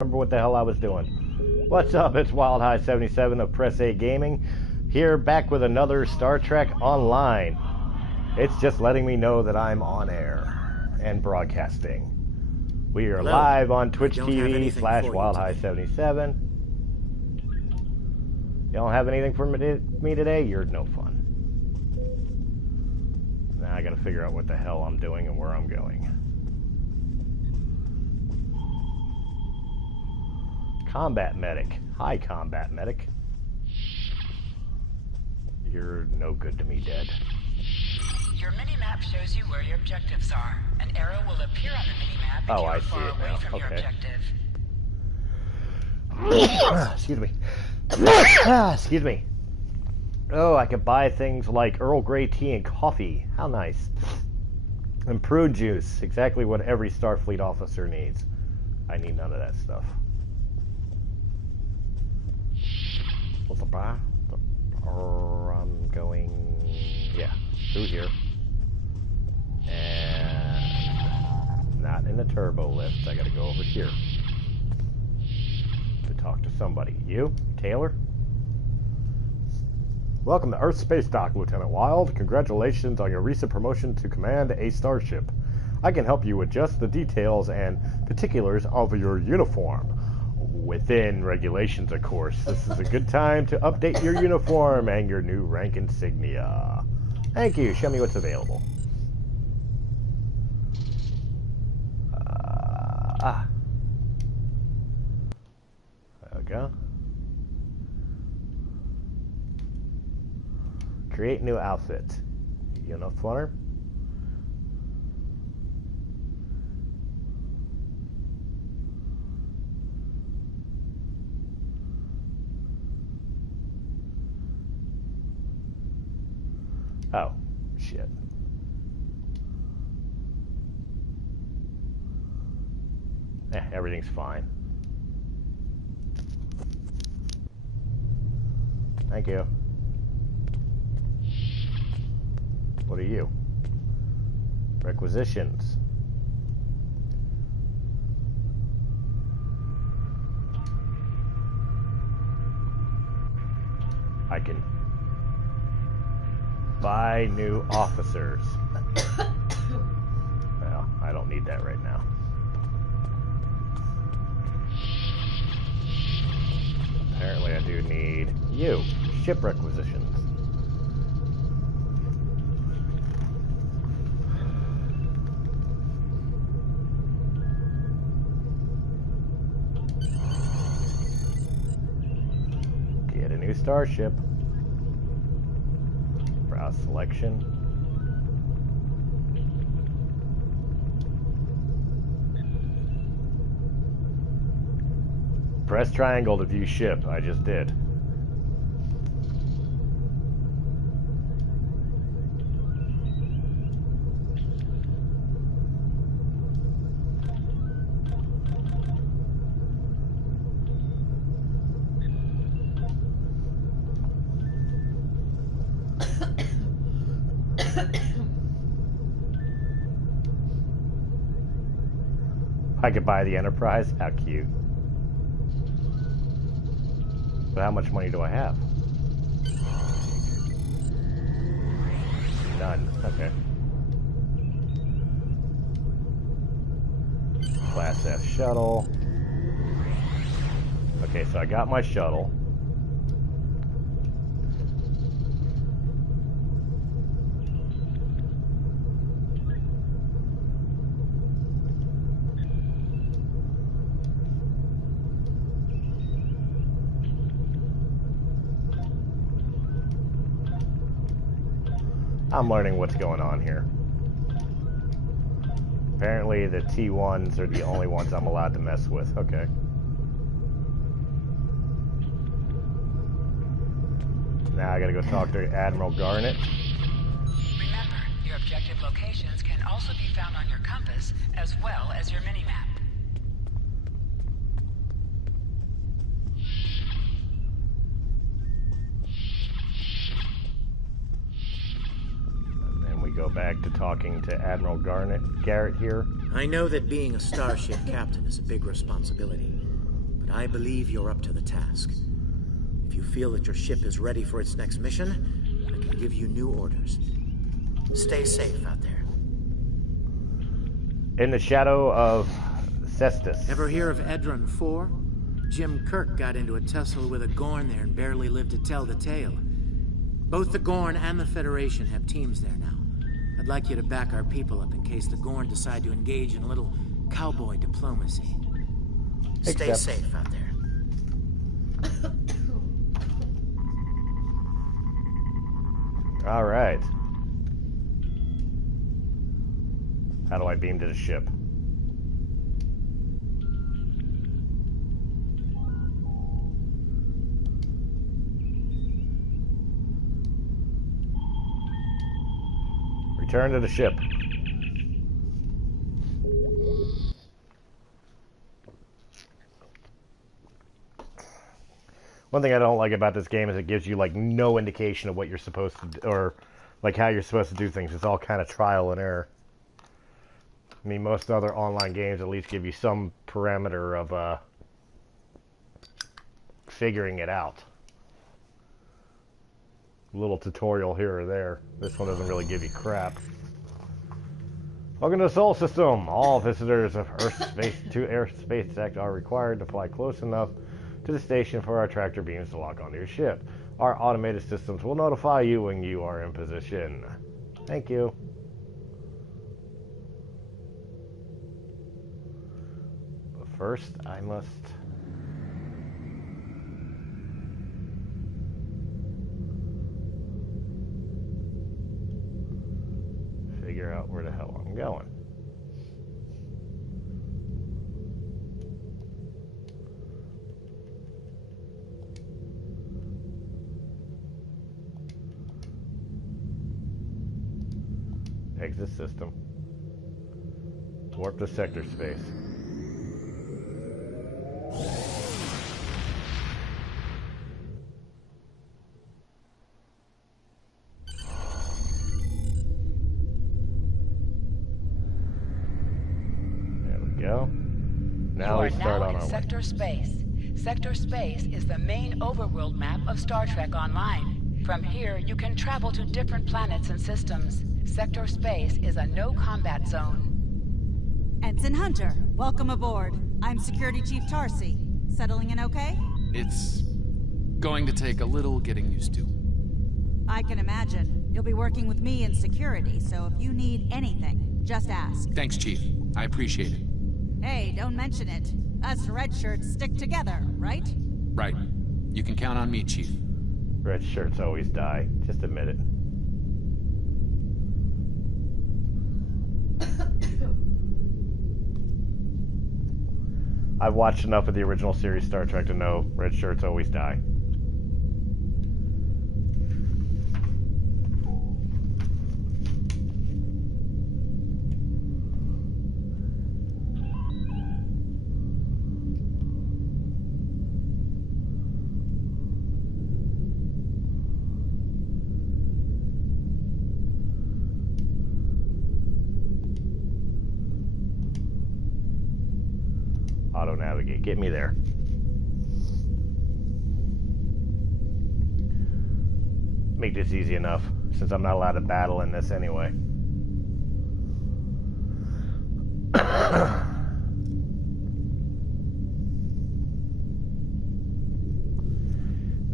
Remember what the hell I was doing. What's up? It's wyldehigh77 of Press A Gaming, here back with another Star Trek Online. It's just letting me know that I'm on air and broadcasting. We are live on Twitch TV / wyldehigh77. You don't have anything for me today? You're no fun. Now I gotta figure out what the hell I'm doing and where I'm going. Combat medic. Hi, combat medic. You're no good to me, dead. Your mini-map shows you where your objectives are. An arrow will appear on the mini-map if you are far away from your objective. Excuse me. Excuse me. Oh, I could buy things like Earl Grey tea and coffee. How nice. And prune juice. Exactly what every Starfleet officer needs. I need none of that stuff. What's the bar? I'm going, yeah, through here. And not in the turbo lift. I gotta go over here to talk to somebody. You, Taylor? Welcome to Earth Space Dock, Lieutenant Wild. Congratulations on your recent promotion to command a starship. I can help you adjust the details and particulars of your uniform. Within regulations, of course. This is a good time to update your uniform and your new rank insignia. Thank you. Show me what's available. There we go. Create new outfit. Uniform. Oh, shit. Everything's fine. Thank you. What are you? Requisitions. I can buy new officers. Well, I don't need that right now. Apparently I do need you. Ship requisitions. Get a new starship. Selection. Press triangle to view ship. I just did. I could buy the Enterprise? How cute. But how much money do I have? None. Okay. Class F shuttle. Okay, so I got my shuttle. I'm learning what's going on here. Apparently the T1s are the only ones I'm allowed to mess with. Okay. Now I gotta go talk to Admiral Garnet. Remember, your objective locations can also be found on your compass as well as your mini-map. Go back to talking to Admiral Garrett here. I know that being a starship captain is a big responsibility. and I believe you're up to the task. If you feel that your ship is ready for its next mission, I can give you new orders. Stay safe out there. In the shadow of Cestus. Ever hear of Edron 4? Jim Kirk got into a tussle with a Gorn there and barely lived to tell the tale. Both the Gorn and the Federation have teams there now. I'd like you to back our people up in case the Gorn decide to engage in a little cowboy diplomacy. Stay safe out there. All right. How do I beam to the ship? Return to the ship. One thing I don't like about this game is it gives you like no indication of what you're supposed to do, or like how you're supposed to do things. It's all kind of trial and error. I mean, most other online games at least give you some parameter of figuring it out. A little tutorial here or there. This one doesn't really give you crap. Welcome to the Sol System. All visitors of Airspace Act are required to fly close enough to the station for our tractor beams to lock onto your ship. Our automated systems will notify you when you are in position. Thank you. But first, I must... figure out where the hell I'm going. Exit system. Warp to sector space. There we go. Now we start on our way. Sector Space. Sector Space is the main overworld map of Star Trek Online. From here, you can travel to different planets and systems. Sector Space is a no-combat zone. Ensign Hunter, welcome aboard. I'm Security Chief Tarsi. Settling in okay? It's going to take a little getting used to. I can imagine. You'll be working with me in security, so if you need anything, just ask. Thanks, Chief. I appreciate it. Hey, don't mention it. Us red shirts stick together, right? Right. You can count on me, Chief. Red shirts always die. Just admit it. I've watched enough of the original series Star Trek to know red shirts always die. Auto-navigate. Get me there. Make this easy enough, since I'm not allowed to battle in this anyway.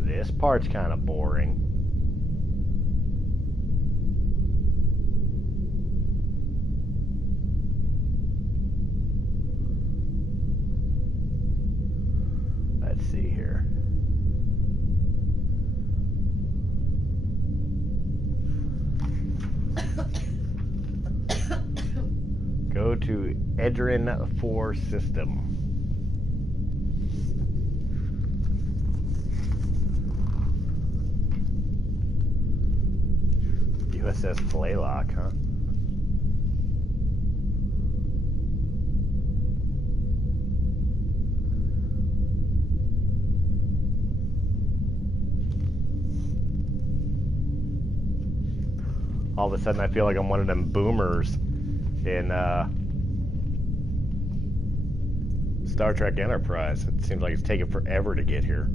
This part's kind of boring. Let's see here. Go to Edron 4 system. USS Playlock, huh? All of a sudden I feel like I'm one of them boomers in Star Trek Enterprise. It seems like it's taken forever to get here.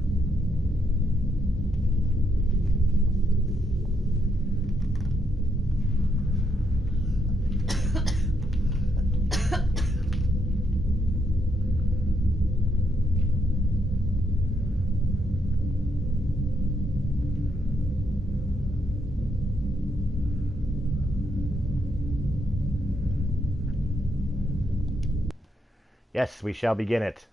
Yes, we shall begin it.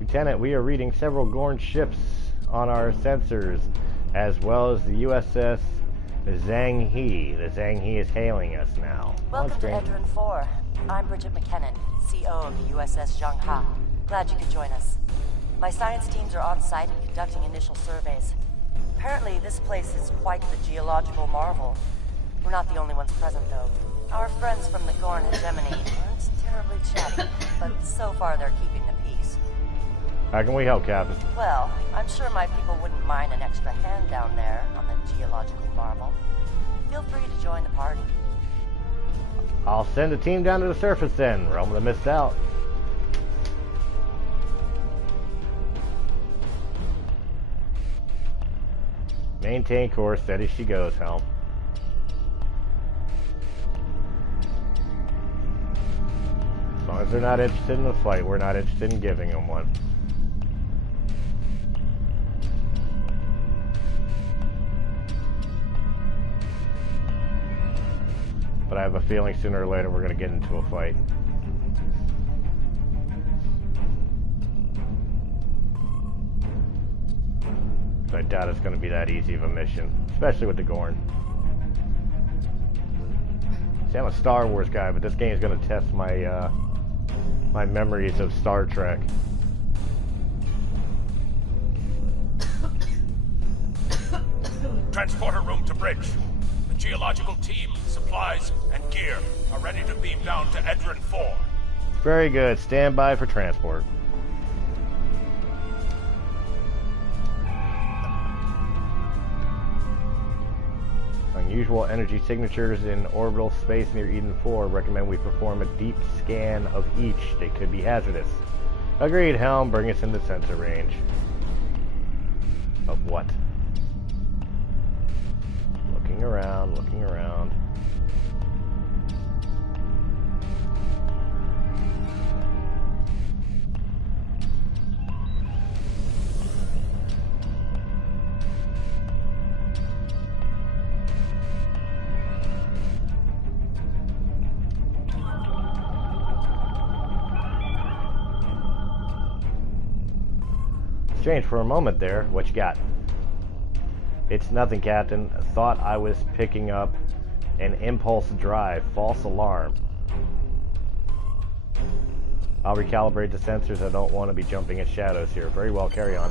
Lieutenant, we are reading several Gorn ships on our sensors, as well as the USS Zhang He. The Zhang He is hailing us now. Welcome to Edrin 4. I'm Bridget McKinnon, CO of the USS Zhang Ha. Glad you could join us. My science teams are on site and conducting initial surveys. Apparently, this place is quite the geological marvel. We're not the only ones present, though. Our friends from the Gorn hegemony aren't terribly chatty, but so far they're keeping the peace. How can we help, Captain? Well, I'm sure my people wouldn't mind an extra hand down there on the geological marvel. Feel free to join the party. I'll send a team down to the surface then. Roman missed out. Maintain course, steady she goes, Helm. As long as they're not interested in the fight, we're not interested in giving them one. But I have a feeling sooner or later we're going to get into a fight. I doubt it's going to be that easy of a mission, especially with the Gorn. See, I'm a Star Wars guy, but this game is going to test my my memories of Star Trek. Transporter room to bridge. The geological team, supplies, and gear are ready to beam down to Edrin 4. Very good. Stand by for transport. Unusual energy signatures in orbital space near Eden 4. Recommend we perform a deep scan of each. They could be hazardous. Agreed, Helm. Bring us into sensor range. Of what? Looking around, looking around. Strange for a moment there. What you got? It's nothing, Captain. Thought I was picking up an impulse drive. False alarm. I'll recalibrate the sensors. I don't want to be jumping at shadows here. Very well, carry on.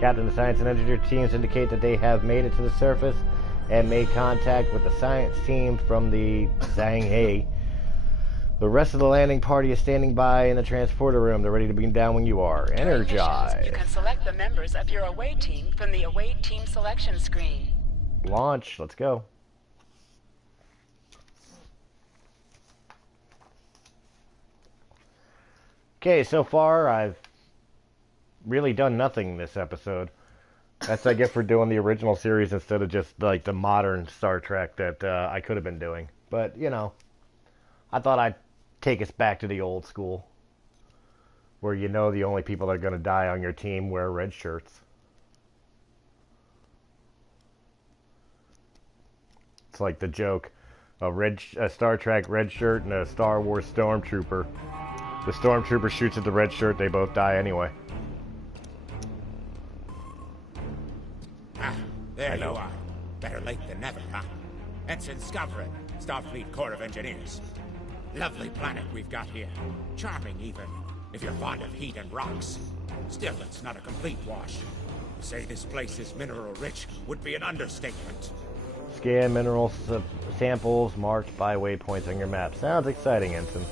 Captain, the science and engineer teams indicate that they have made it to the surface and made contact with the science team from the Zhang He. The rest of the landing party is standing by in the transporter room. They're ready to beam down when you are. Energize. You can select the members of your away team from the away team selection screen. Launch. Let's go. Okay, so far I've really done nothing this episode. That's what I get for doing the original series instead of just like the modern Star Trek that I could have been doing. But, you know, I thought I'd take us back to the old school, where you know the only people that are going to die on your team wear red shirts. It's like the joke, a Star Trek red shirt and a Star Wars stormtrooper. The stormtrooper shoots at the red shirt, they both die anyway. Ah, there you are. Better late than never, huh? Ensign Skavrin, Starfleet Corps of Engineers. Lovely planet we've got here. Charming, even, if you're fond of heat and rocks. Still, it's not a complete wash. To say this place is mineral-rich would be an understatement. Scan mineral samples marked by waypoints on your map. Sounds exciting, Ensign.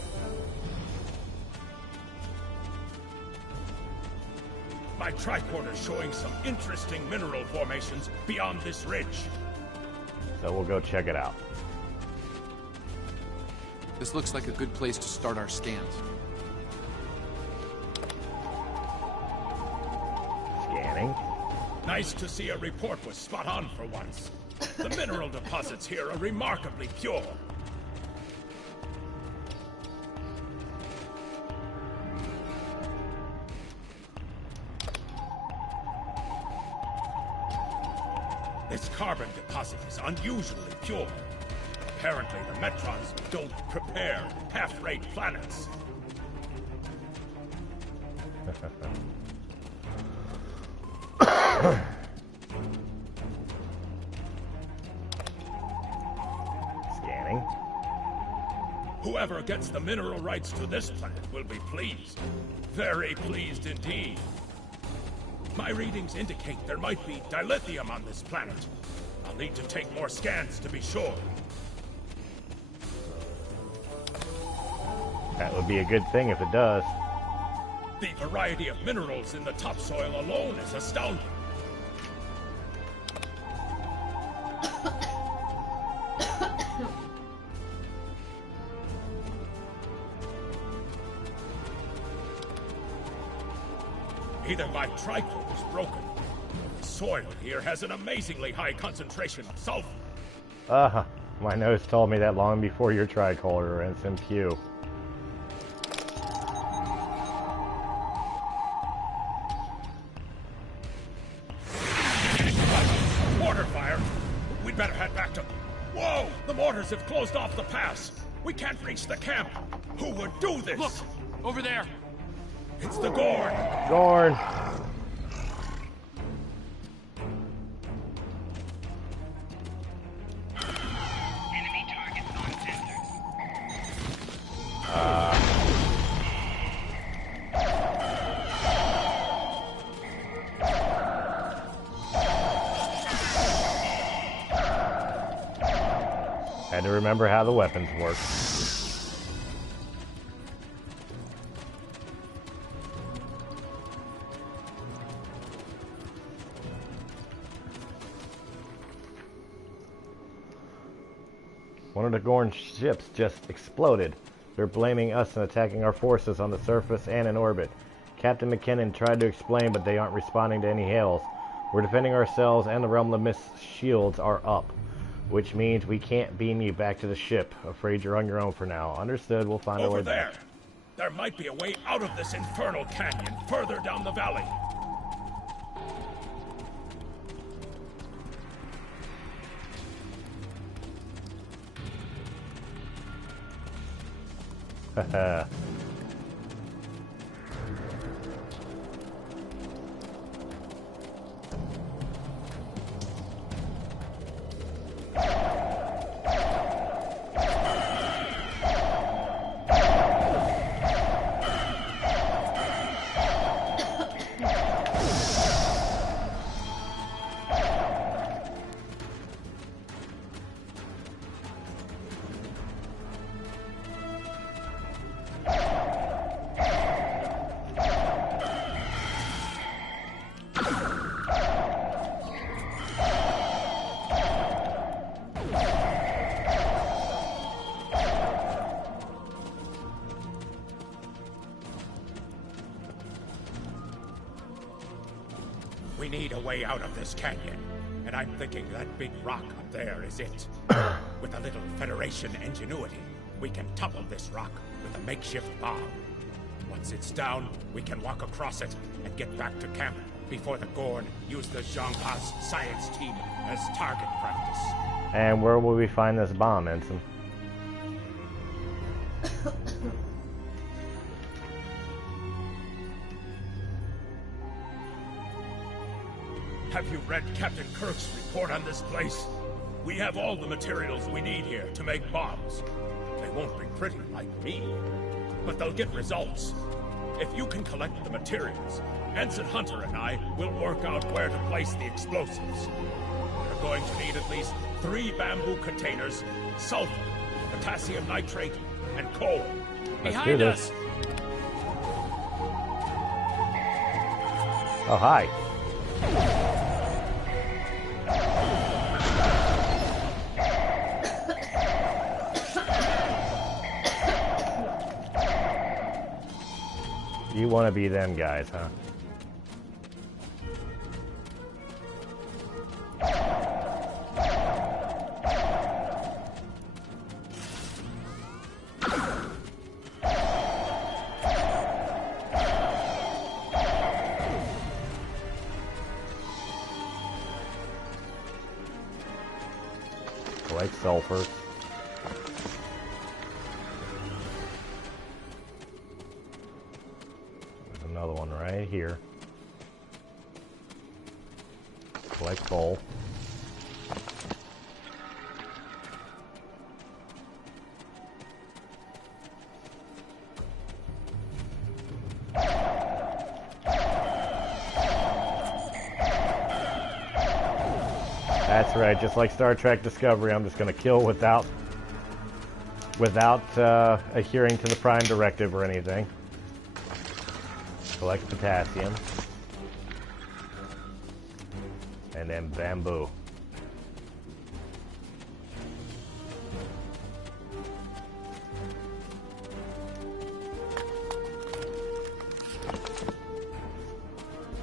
My tricorder's showing some interesting mineral formations beyond this ridge. So we'll go check it out. This looks like a good place to start our scans. Scanning. Nice to see a report was spot on for once. The mineral deposits here are remarkably pure. This carbon deposit is unusually pure. Apparently, the Metrons don't prepare half-rate planets. Scanning. Whoever gets the mineral rights to this planet will be pleased. Very pleased indeed. My readings indicate there might be dilithium on this planet. I'll need to take more scans to be sure. That would be a good thing if it does. The variety of minerals in the topsoil alone is astounding. Either my tricorder is broken. The soil here has an amazingly high concentration of sulfur. My nose told me that long before your tricolor, Ensign Pew. Mortar fire! We'd better head back to... Whoa! The mortars have closed off the pass! We can't reach the camp! Who would do this? Look! Over there! It's the Gorn! Gorn! Enemy targets on sensors. Had to remember how the weapons work. One of the Gorn ships just exploded. They're blaming us and attacking our forces on the surface and in orbit. Captain McKinnon tried to explain, but they aren't responding to any hails. We're defending ourselves, and the Realm of Mist shields are up, which means we can't beam you back to the ship. Afraid you're on your own for now. Understood, we'll find a way Over there! back. There might be a way out of this infernal canyon further down the valley. Haha. We need a way out of this canyon, and I'm thinking that big rock up there is it. With a little Federation ingenuity, we can topple this rock with a makeshift bomb. Once it's down, we can walk across it and get back to camp before the Gorn use the Zhang-Ha's science team as target practice. And where will we find this bomb, Ensign? Have you read Captain Kirk's report on this place? We have all the materials we need here to make bombs. They won't be pretty like me, but they'll get results. If you can collect the materials, Ensign Hunter and I will work out where to place the explosives. We're going to need at least 3 bamboo containers, sulfur, potassium nitrate, and coal. Let's do Behind this. us! Oh, hi. You want to be them guys, huh? Collect sulfur. There's another one right here. Collect coal. That's right, just like Star Trek Discovery, I'm just going to kill without adhering to the Prime Directive or anything. Collect potassium. And then bamboo.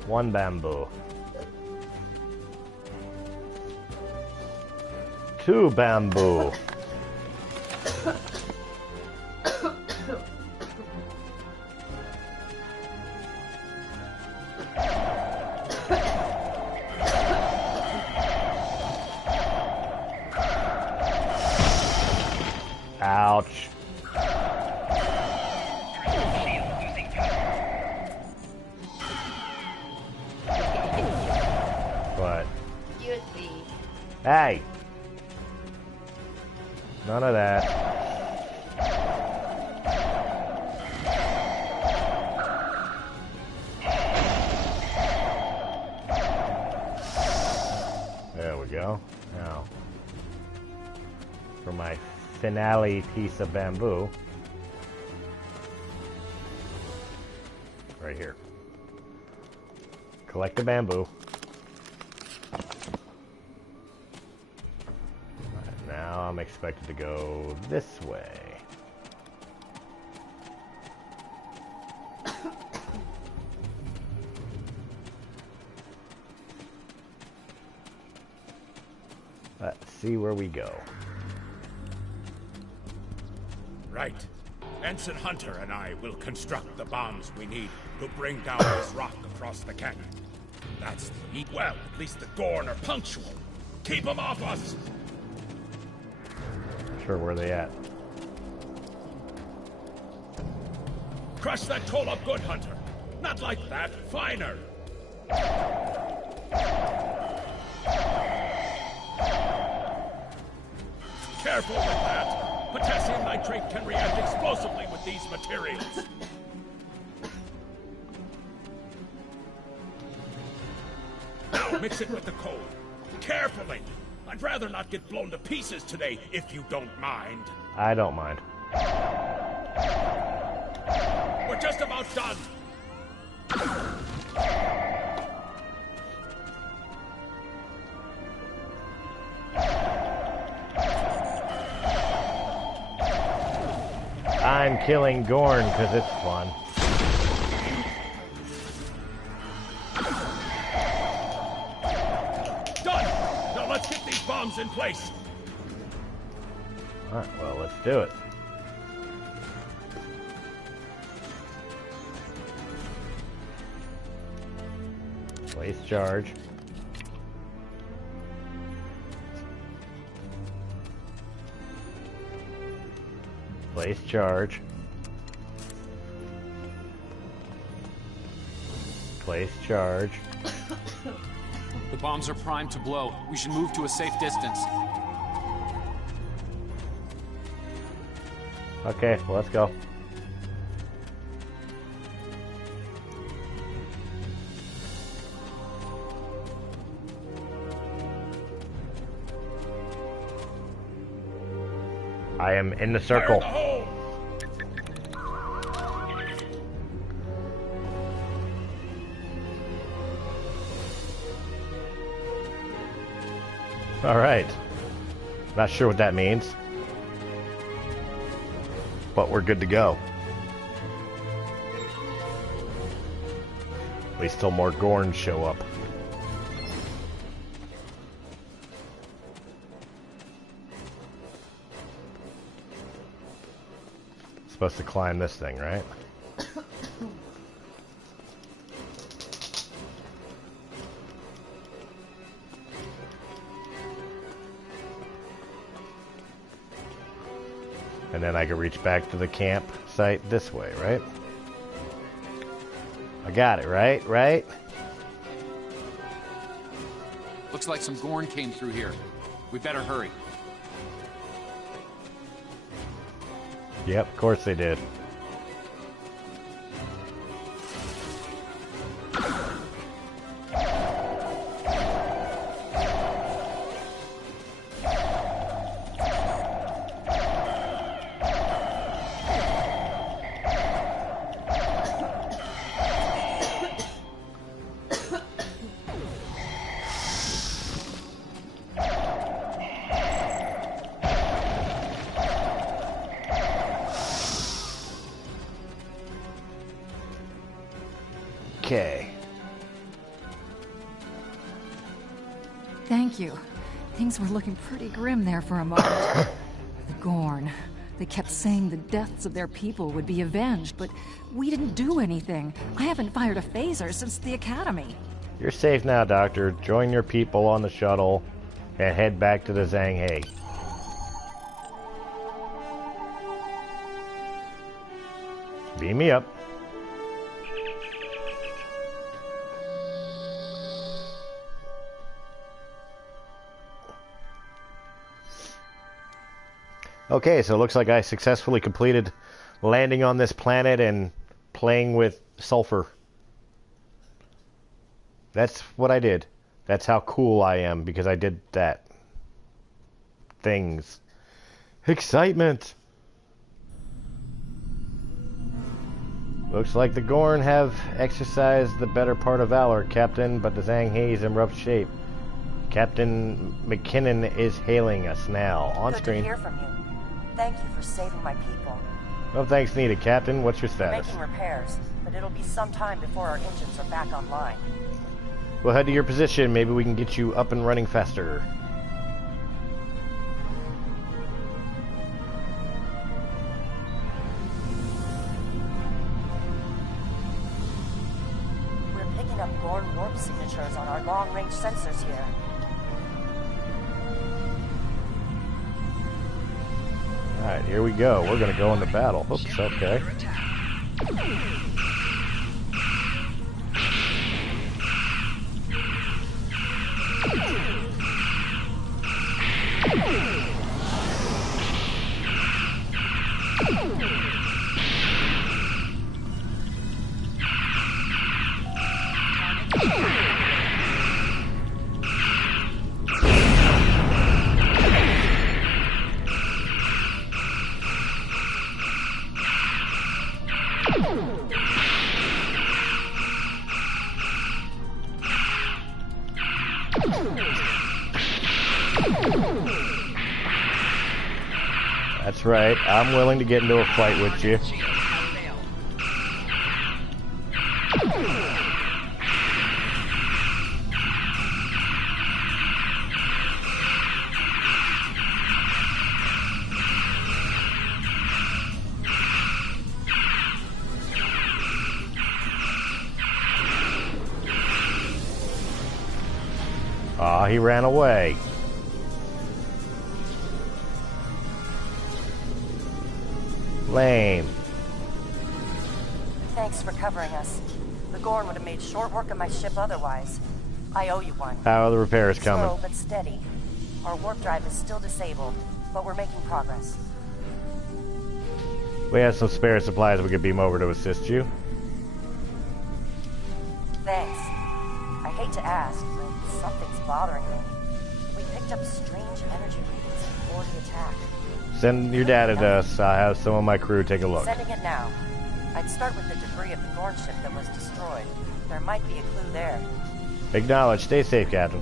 One bamboo. 2 bamboo. Ouch. What? Hey! None of that. There we go. Now, for my finale piece of bamboo, right here. Collect the bamboo. Now I'm expected to go this way. Let's see where we go. Right. Ensign Hunter and I will construct the bombs we need to bring down this rock across the canyon. That's the... Well, at least the Gorn are punctual. Keep them off us! Sure, where are they at? Crush that coal up good, Hunter. Not like that, finer. Careful with that. Potassium nitrate can react explosively with these materials. Now mix it with the coal. Carefully. I'd rather not get blown to pieces today, if you don't mind. I don't mind. We're just about done. I'm killing Gorn because it's fun. Done! Now let's get these bombs in place. Alright, well, let's do it. Place charge. Place charge. Place charge. The bombs are primed to blow. We should move to a safe distance. Okay, well, let's go. I am in the circle. All right. Not sure what that means, but we're good to go. least till more Gorns show up. Supposed to climb this thing, right? And then I can reach back to the campsite this way, right? I got it, right? Right? Looks like some Gorn came through here. We better hurry. Yep, of course they did. Okay. Thank you. Things were looking pretty grim there for a moment. The Gorn. They kept saying the deaths of their people would be avenged, but we didn't do anything. I haven't fired a phaser since the academy. You're safe now, Doctor. Join your people on the shuttle and head back to the Zhang-He. Beam me up. Okay, so it looks like I successfully completed landing on this planet and playing with sulfur. That's what I did. That's how cool I am, because I did that. Things. Excitement! Looks like the Gorn have exercised the better part of valor, Captain, but the Zhang-He's in rough shape. Captain McKinnon is hailing us now. On Good screen. to hear from you. Thank you for saving my people. No thanks needed, Captain. What's your We're status? making repairs, but it'll be some time before our engines are back online. We'll head to your position. Maybe we can get you up and running faster. We're picking up Gorn warp signatures on our long-range sensors here. Alright, here we go. We're gonna go into battle. Oops, okay. That's right. I'm willing to get into a fight with you. Aw, he ran away. Lame. Thanks for covering us. The Gorn would have made short work of my ship otherwise. I owe you one. How are the repairs coming? Slow but steady. Our warp drive is still disabled, but we're making progress. We have some spare supplies we could beam over to assist you. Thanks. I hate to ask, but something's bothering me. We picked up strange energy readings before the attack. Send your data to us. I'll have some of my crew take a look. Sending it now. I'd start with the debris of the Gorn ship that was destroyed. There might be a clue there. Acknowledge. Stay safe, Captain.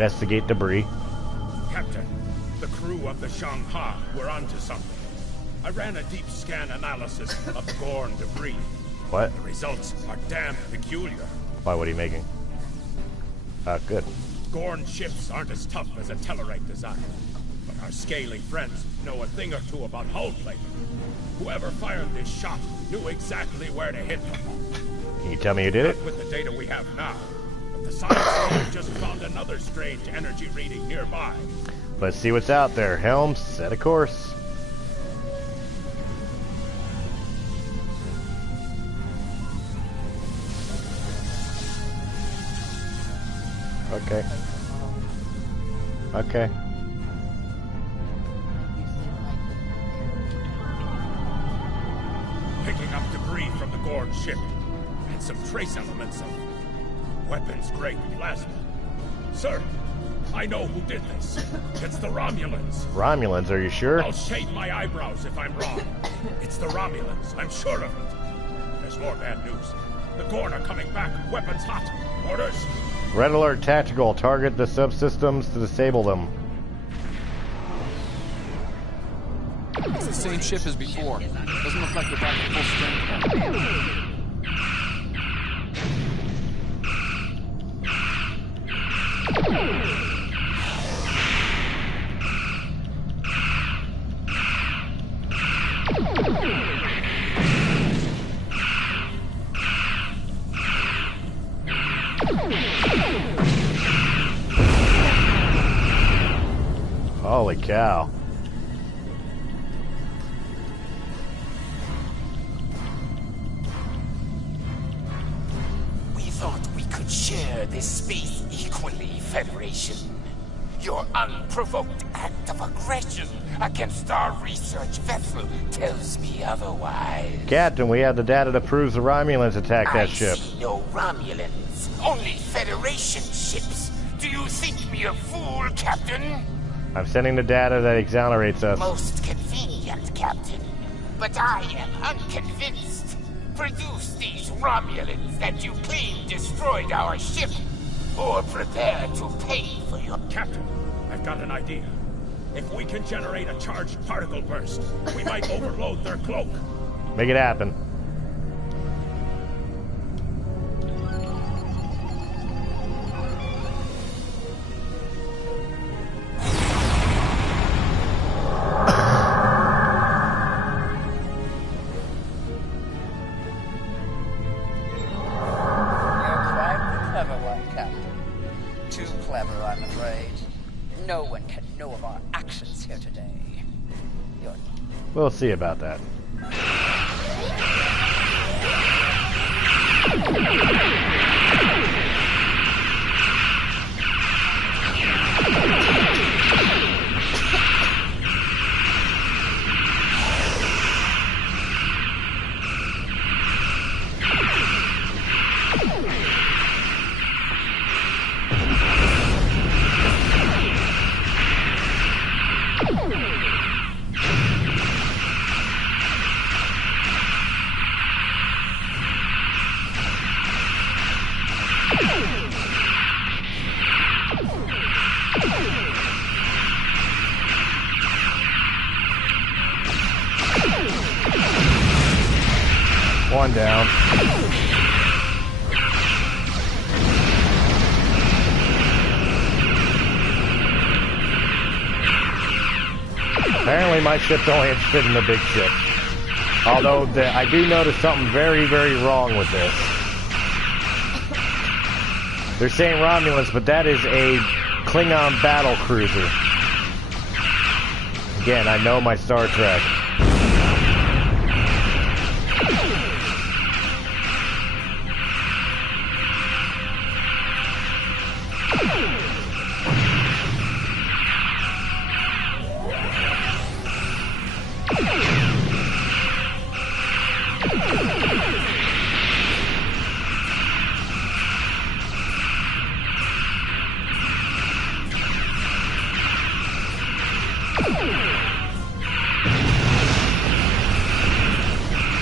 Investigate debris. Captain, the crew of the Shanghai were onto something. I ran a deep scan analysis of Gorn debris. What? The results are damn peculiar. Why, what are you making? Good. Gorn ships aren't as tough as a Tellarite design, but our scaly friends know a thing or two about hull plating. Whoever fired this shot knew exactly where to hit them. Can you tell me who did it? Not with the data we have now, but the science team just found another strange energy reading nearby. Let's see what's out there. Helm, set a course. Okay. Okay. Picking up debris from the Gorn ship, and some trace elements of weapons-grade plasma. Sir, I know who did this. It's the Romulans. Romulans, are you sure? I'll shade my eyebrows if I'm wrong. It's the Romulans, I'm sure of it. There's more bad news. The Gorn are coming back, weapons hot. Orders? Red alert tactical. Target the subsystems to disable them. It's the same ship as before. Doesn't look like they're back to full strength. Holy cow. We thought we could share this space equally, Federation. Your unprovoked act of aggression against our research vessel tells me otherwise. Captain, we have the data that proves the Romulans attacked that ship. I see no Romulans, only Federation ships. Do you think me a fool, Captain? I'm sending the data that exonerates us. Most convenient, Captain. But I am unconvinced. Produce these Romulans that you claim destroyed our ship, or prepare to pay for your... Captain, I've got an idea. If we can generate a charged particle burst, we might overload their cloak. Make it happen. We'll see about that. One down. Apparently my ship's only interested in the big ship. Although I do notice something very, very wrong with this. They're saying Romulans, but that is a Klingon battle cruiser. Again, I know my Star Trek.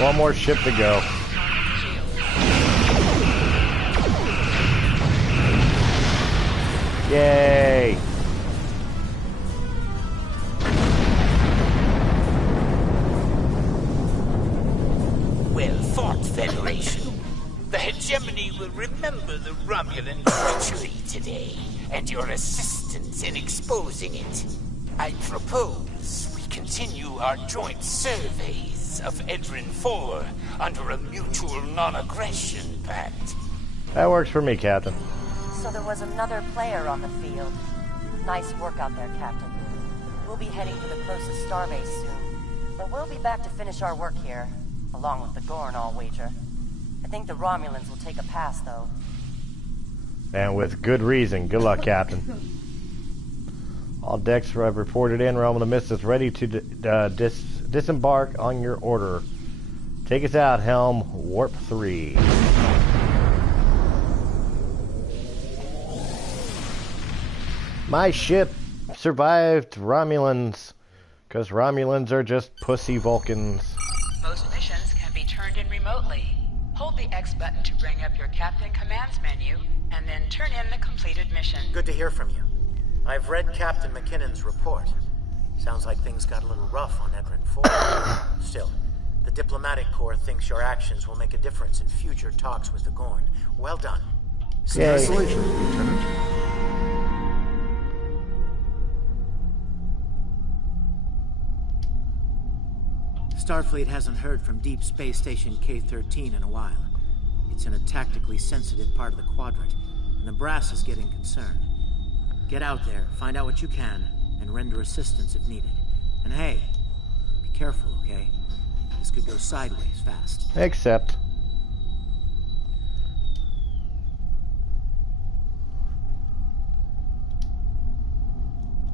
One more ship to go. Yay! Well fought, Federation. The hegemony will remember the Romulan treachery today, and your assistance in exposing it. I propose we continue our joint surveys of Edrin 4 under a mutual non-aggression pact. That works for me, Captain. So there was another player on the field. Nice work out there, Captain. We'll be heading to the closest starbase soon. But we'll be back to finish our work here, along with the Gorn, I'll wager. I think the Romulans will take a pass, though. And with good reason. Good luck, Captain. All decks have reported in. Realm of the Mist is ready to disembark on your order. Take us out, Helm. Warp 3. My ship survived Romulans, because Romulans are just pussy Vulcans. Most missions can be turned in remotely. Hold the X button to bring up your Captain Commands menu, and then turn in the completed mission. Good to hear from you. I've read Captain McKinnon's report. Sounds like things got a little rough on Edrin 4. Still, the diplomatic corps thinks your actions will make a difference in future talks with the Gorn. Well done. Congratulations, Lieutenant. Starfleet hasn't heard from Deep Space Station K-13 in a while. It's in a tactically sensitive part of the quadrant, and the brass is getting concerned. Get out there, find out what you can, and render assistance if needed. And hey, be careful, okay? This could go sideways fast. Except...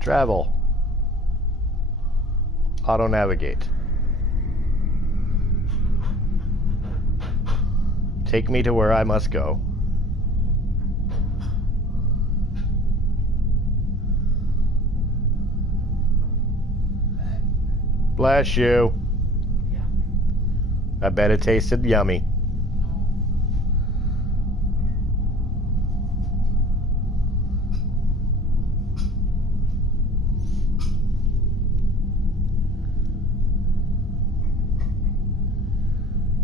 travel. Auto-navigate. Take me to where I must go. Bless you. I bet it tasted yummy.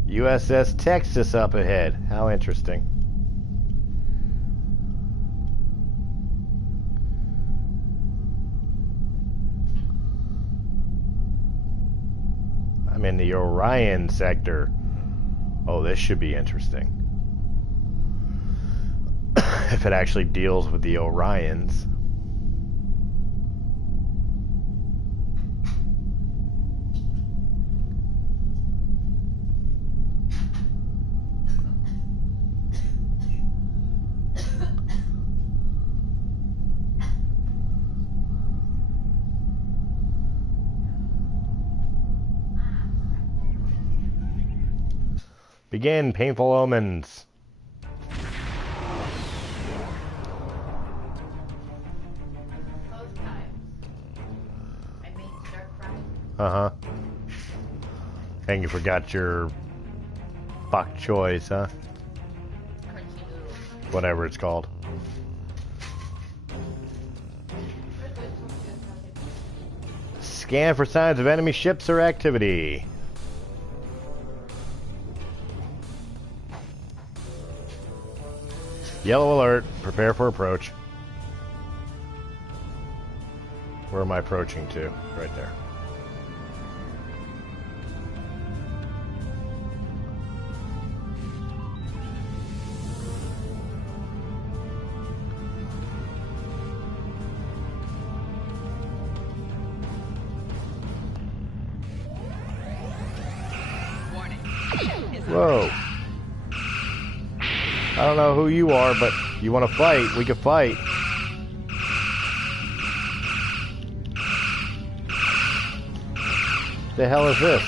USS Texas up ahead. How interesting. I'm in the Orion sector. Oh, this should be interesting. If it actually deals with the Orions. Begin, painful omens. Uh-huh. And you forgot your bok choice, huh? Whatever it's called. Scan for signs of enemy ships or activity. Yellow alert. Prepare for approach. Where am I approaching to? Right there. Whoa. I don't know who you are, but you want to fight, we can fight. The hell is this?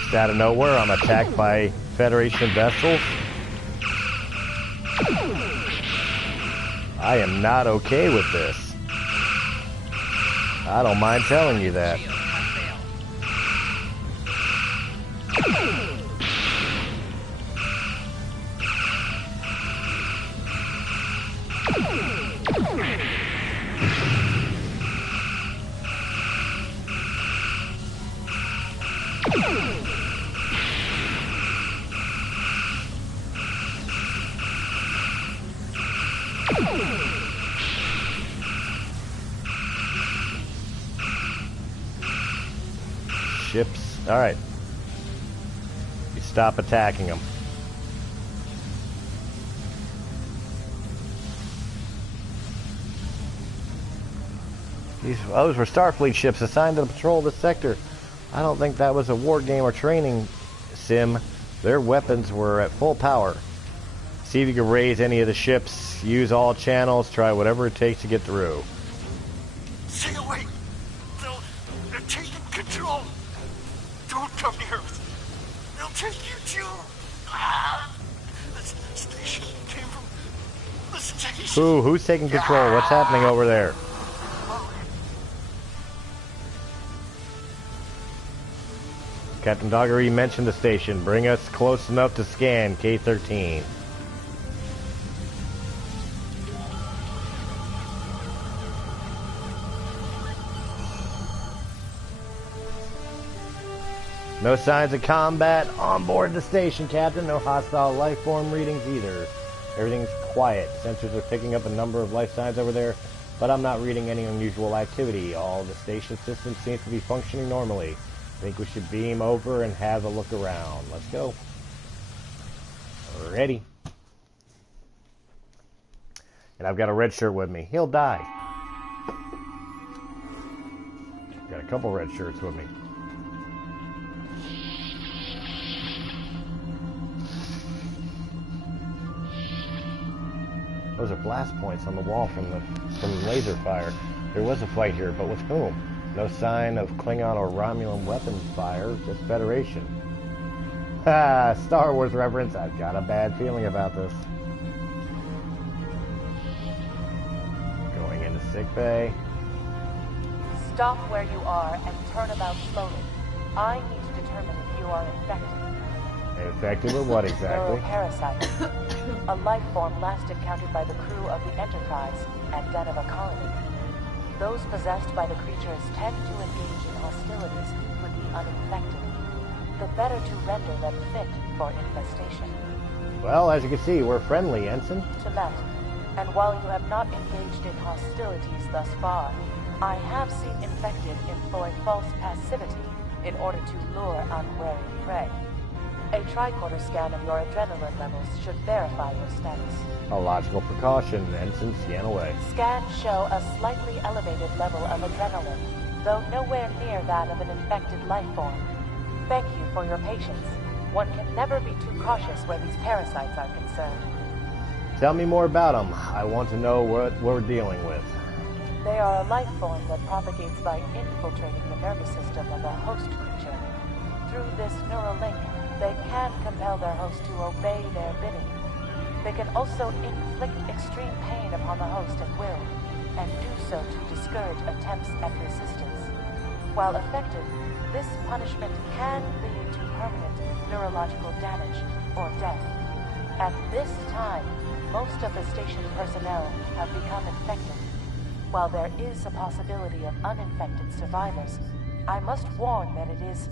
Just out of nowhere, I'm attacked by Federation vessels. I am not okay with this. I don't mind telling you that. Ships. All right. You stop attacking them. Those were Starfleet ships assigned to patrol the sector. I don't think that was a war game or training sim. Their weapons were at full power. See if you can raise any of the ships. Use all channels. Try whatever it takes to get through. Stay away. They're taking control. Don't come near us. They'll take you too. The station came from the station. Who's taking control? What's happening over there? Captain Doggery mentioned the station. Bring us close enough to scan K-13. No signs of combat on board the station, Captain. No hostile life form readings either. Everything's quiet. Sensors are picking up a number of life signs over there, but I'm not reading any unusual activity. All the station systems seem to be functioning normally. I think we should beam over and have a look around. Let's go. Ready. And I've got a red shirt with me. He'll die. Got a couple red shirts with me. Those are blast points on the wall from laser fire. There was a fight here, but with whom? No sign of Klingon or Romulan weapon fire, just Federation. Ha! Star Wars reference. I've got a bad feeling about this. Going into sickbay. Stop where you are and turn about slowly. I need to determine if you are infected. Infected with what exactly? Neuroparasite. A life form last encountered by the crew of the Enterprise at Deneva Colony. Those possessed by the creatures tend to engage in hostilities with the uninfected. The better to render them fit for infestation. Well, as you can see, we're friendly, Ensign. To Met. And while you have not engaged in hostilities thus far, I have seen infected employ false passivity in order to lure unwary prey. A tricorder scan of your adrenaline levels should verify your status. A logical precaution, Ensign. Scan away. Scans show a slightly elevated level of adrenaline, though nowhere near that of an infected life form. Thank you for your patience. One can never be too cautious where these parasites are concerned. Tell me more about them. I want to know what we're dealing with. They are a life form that propagates by infiltrating the nervous system of a host creature. Through this neural link, they can compel their host to obey their bidding. They can also inflict extreme pain upon the host at will, and do so to discourage attempts at resistance. While effective, this punishment can lead to permanent neurological damage or death. At this time, most of the station personnel have become infected. While there is a possibility of uninfected survivors, I must warn that it is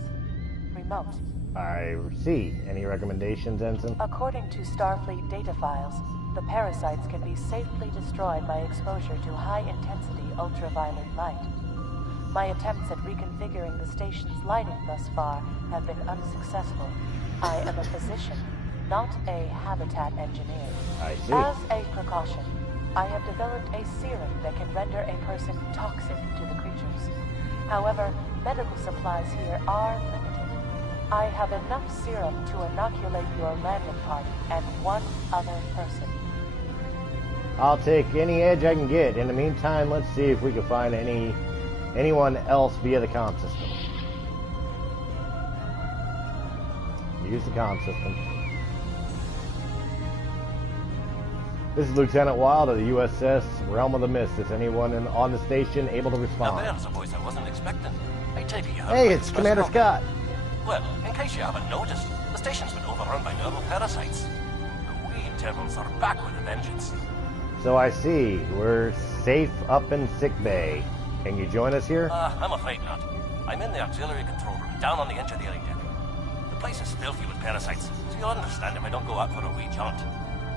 remote. I see. Any recommendations, Ensign? According to Starfleet data files, the parasites can be safely destroyed by exposure to high-intensity ultraviolet light. My attempts at reconfiguring the station's lighting thus far have been unsuccessful. I am a physician, not a habitat engineer. I see. As a precaution, I have developed a serum that can render a person toxic to the creatures. However, medical supplies here are limited. I have enough serum to inoculate your landing party and one other person. I'll take any edge I can get. In the meantime, let's see if we can find any anyone else via the comm system. Use the comm system. This is Lieutenant Wild of the USS Realm of the Mist. Is anyone on the station able to respond? Now there's a voice I wasn't expecting. I take it you have... Hey, it's Commander Scott. Well, in case you haven't noticed, the station's been overrun by neural parasites. The wee devils are back with a vengeance. So I see. We're safe up in sick bay. Can you join us here? I'm afraid not. I'm in the auxiliary control room, down on the engineering deck. The place is filthy with parasites, so you'll understand if I don't go out for a wee jaunt.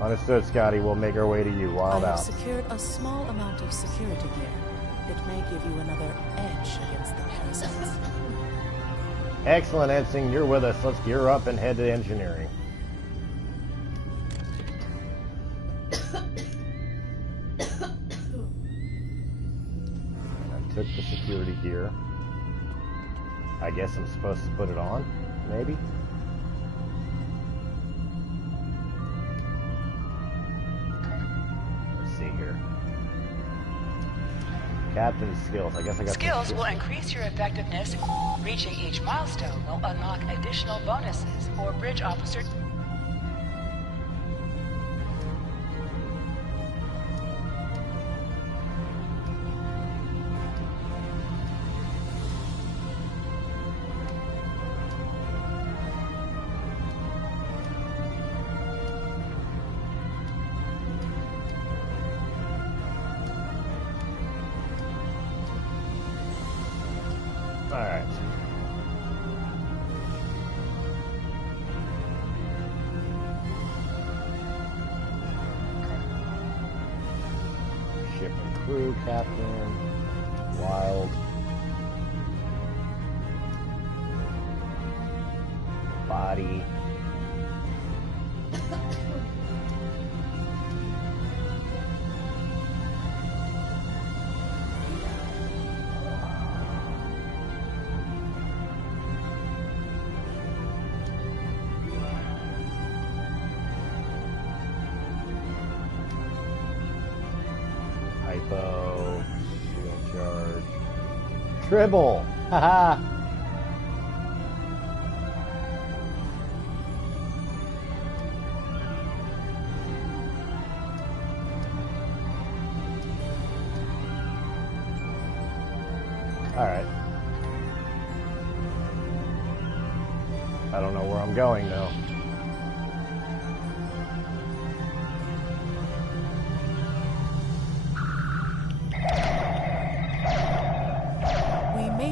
Understood, Scotty. We'll make our way to you. Wild I have out. secured a small amount of security here. It may give you another edge against the parasites. Excellent, Ensign. You're with us. Let's gear up and head to engineering. I took the security gear. I guess I'm supposed to put it on, maybe? Let's see here. Captain's skills. I guess I got skills will increase your effectiveness. Reaching each milestone will unlock additional bonuses for bridge officer. Alright. Ship and crew, Captain. Wild. Body. Hypo, shield charge, Tribble, haha. All right. I don't know where I'm going though.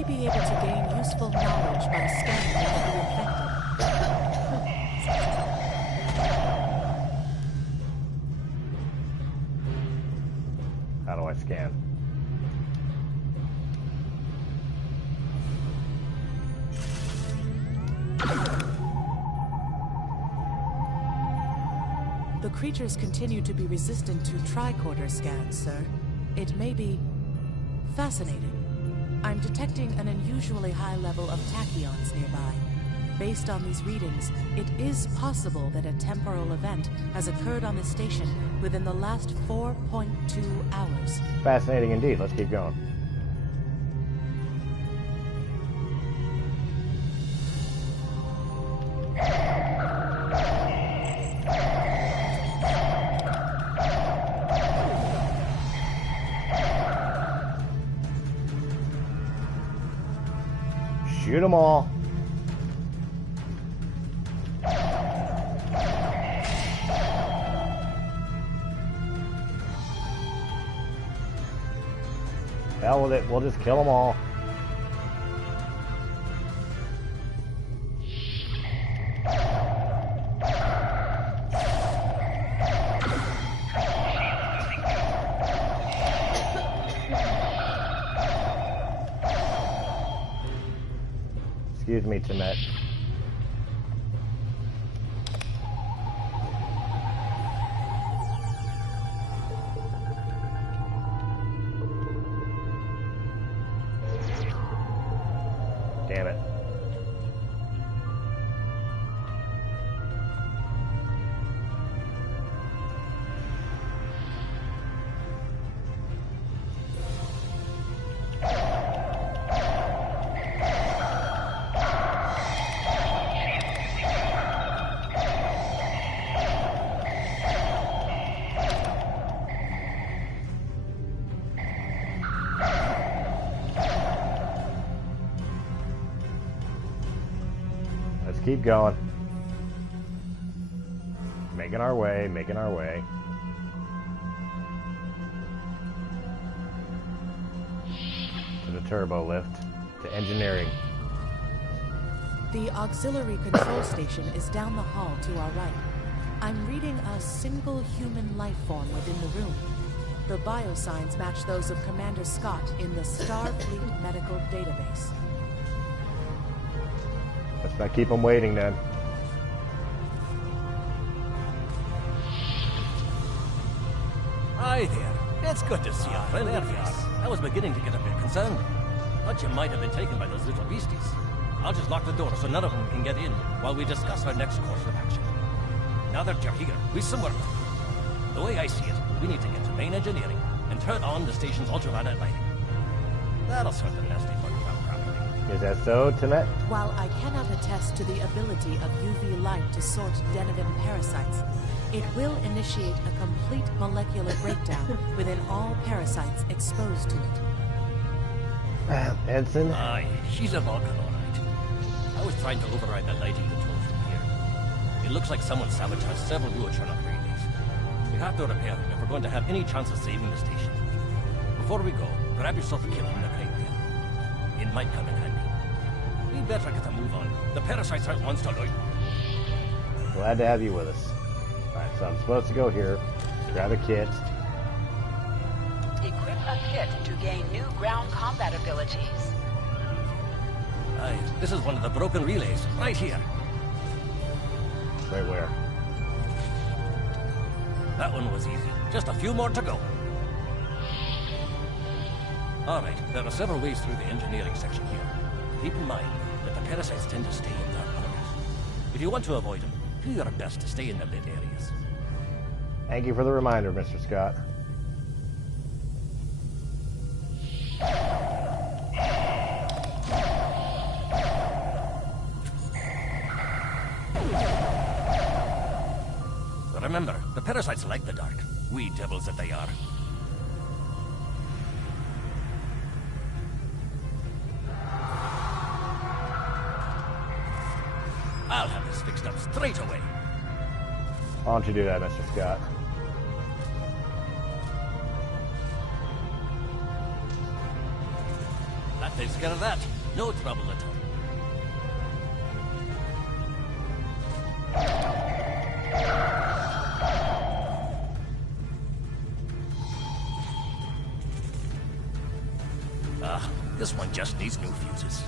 Be able to gain useful knowledge by scanning the infected. How do I scan? The creatures continue to be resistant to tricorder scans, sir. It may be fascinating. I'm detecting an unusually high level of tachyons nearby. Based on these readings, it is possible that a temporal event has occurred on the station within the last 4.2 hours. Fascinating indeed. Let's keep going. Shoot them all. Hell with it, we'll just kill them all. Excuse me, Timet. Damn it. Let's keep going. Making our way, making our way. To the turbo lift, to engineering. The auxiliary control station is down the hall to our right. I'm reading a single human life form within the room. The biosigns match those of Commander Scott in the Starfleet Medical Database. Let's not keep them waiting then. Hi there. It's good to see a friendly face. I was beginning to get a bit concerned. Thought you might have been taken by those little beasties. I'll just lock the door so none of them can get in while we discuss our next course of action. Now that you're here, we some work. The way I see it, we need to get to main engineering and turn on the station's ultraviolet lighting. That'll sort the nasty bugs out properly. Is that so, Tenet? While I cannot attest to the ability of UV light to sort Deniven parasites, it will initiate a complete molecular breakdown within all parasites exposed to it. Ensign? Aye, she's a Vulcan, all right. I was trying to override the lighting control from here. It looks like someone sabotaged several Duotron upgrades. We have to repair them if we're going to have any chance of saving the station. Before we go, grab yourself a kit from the crate there. It might come in handy. We better get a move on. The parasites aren't ones to loiter. Glad to have you with us. Alright, so I'm supposed to go here, grab a kit. Equip a kit to gain new ground combat abilities. Aye, this is one of the broken relays, right here. Right where? That one was easy. Just a few more to go. Alright, there are several ways through the engineering section here. Keep in mind that the parasites tend to stay in dark corners. If you want to avoid them, do your best to stay in the lit areas. Thank you for the reminder, Mr. Scott. Remember, the parasites like the dark. We devils that they are. I'll have this fixed up straight away. Why don't you do that, Mr. Scott? That takes care of that. No trouble at all. This one just needs new fuses.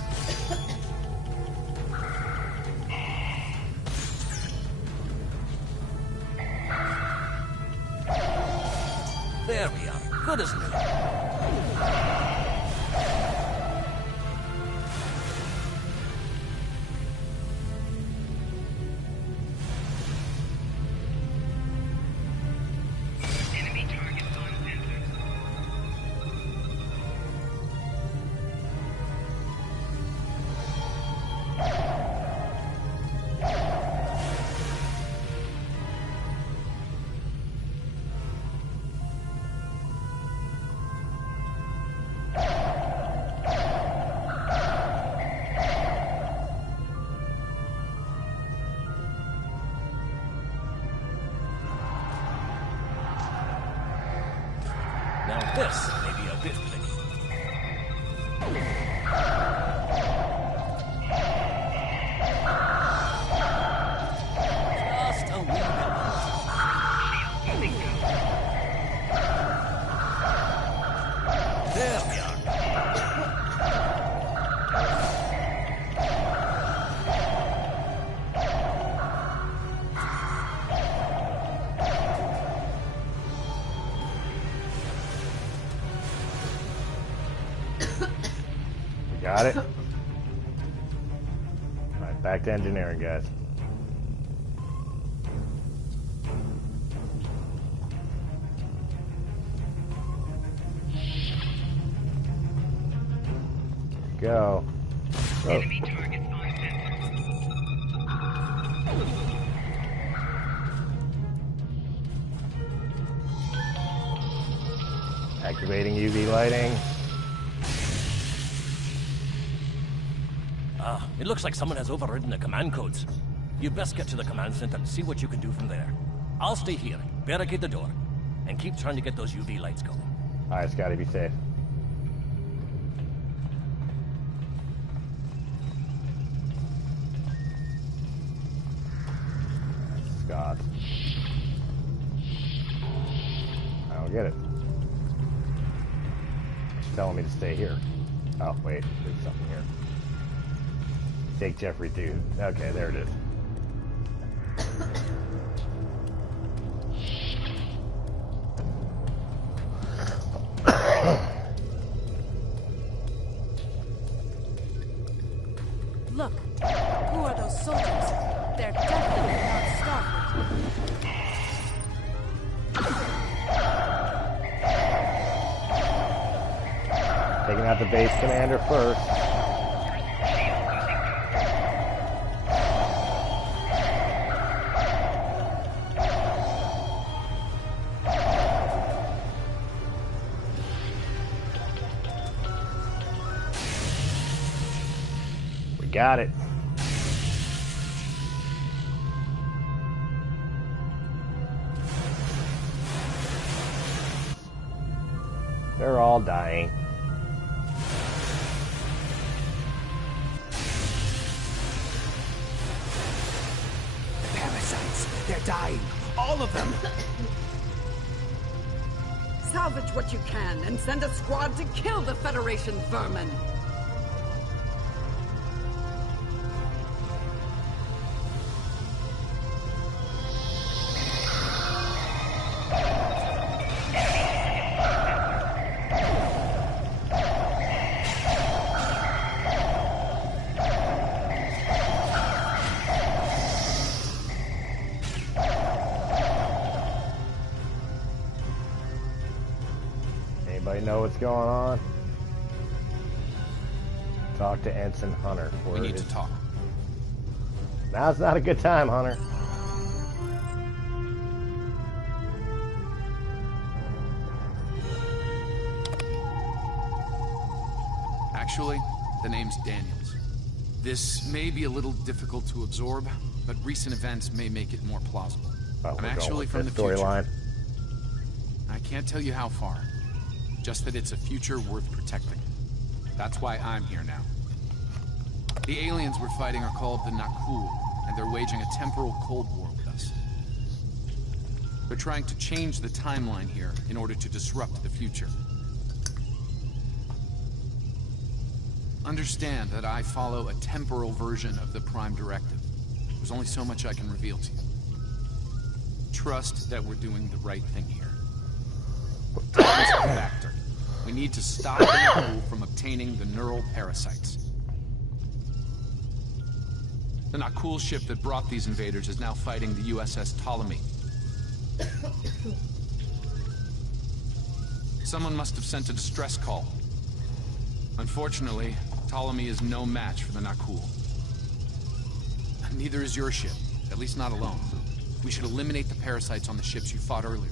There we are. Good as new. Now this may be a bit tricky. Just a wee bit. There we are. Got it? Alright, back to engineering, guys. Go. Enemy targets on center. Activating UV lighting. Ah, it looks like someone has overridden the command codes. You best get to the command center and see what you can do from there. I'll stay here, barricade the door, and keep trying to get those UV lights going. Alright, Scotty, be safe. Scott. I don't get it. It's telling me to stay here. Oh, wait, there's something here. Take Jeffrey, dude. Okay, there it is. Look, who are those soldiers? They're definitely not Starfleet. Taking out the base commander first. We got it. They're all dying. Parasites. They're dying. All of them. Salvage what you can and send a squad to kill the Federation vermin. Anybody know what's going on? Talk to Ensign Hunter. We need to talk. Now's not a good time, Hunter. Actually, the name's Daniels. This may be a little difficult to absorb, but recent events may make it more plausible. I'm actually from the future. I can't tell you how far, just that it's a future worth protecting. That's why I'm here now. The aliens we're fighting are called the Nakul, and they're waging a temporal Cold War with us. They're trying to change the timeline here in order to disrupt the future. Understand that I follow a temporal version of the Prime Directive. There's only so much I can reveal to you. Trust that we're doing the right thing here. Time's a factor. We need to stop the Nakul from obtaining the neural parasites. The Nakul ship that brought these invaders is now fighting the USS Ptolemy. Someone must have sent a distress call. Unfortunately, Ptolemy is no match for the Nakul. Neither is your ship, at least not alone. We should eliminate the parasites on the ships you fought earlier.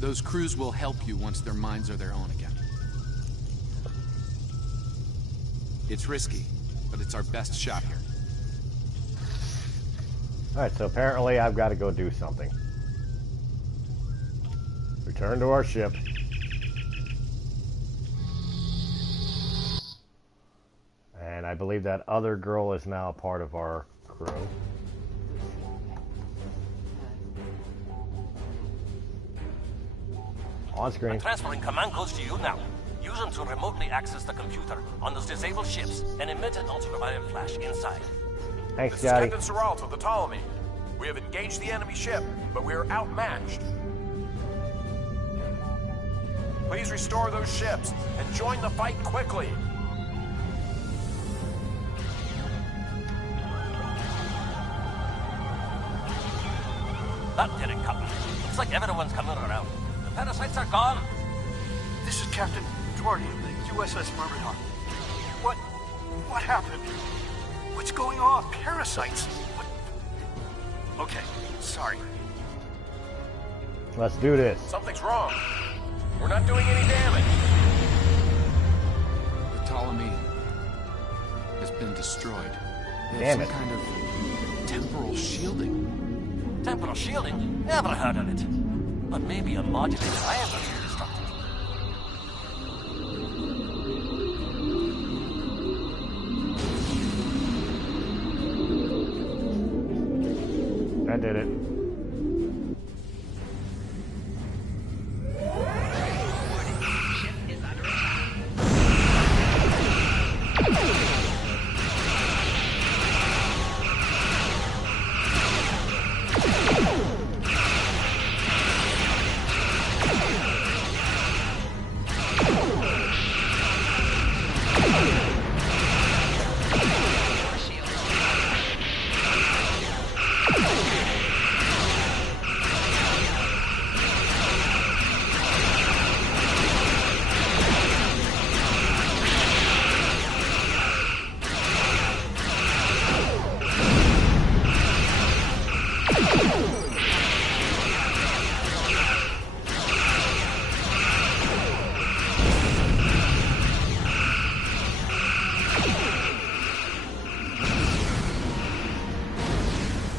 Those crews will help you once their minds are their own again. It's risky, but it's our best shot here. Alright, so apparently I've got to go do something. Return to our ship. And I believe that other girl is now a part of our crew. On screen. I'm transferring command codes to you now. Use them to remotely access the computer on those disabled ships and emit an ultraviolet flash inside. Thanks, This is Scotty. Captain Seralt of the Ptolemy. We have engaged the enemy ship, but we are outmatched. Please restore those ships and join the fight quickly. That didn't cut me. Looks like everyone's coming around. The parasites are gone. This is Captain Doherty of the USS Myrmidon. What happened? What's going on? Parasites? What? Okay, sorry. Let's do this. Something's wrong. We're not doing any damage. The Ptolemy been destroyed. They Damn have it. some kind of temporal shielding. Temporal shielding? Never heard of it. But maybe a modulated ion was constructed. I did it.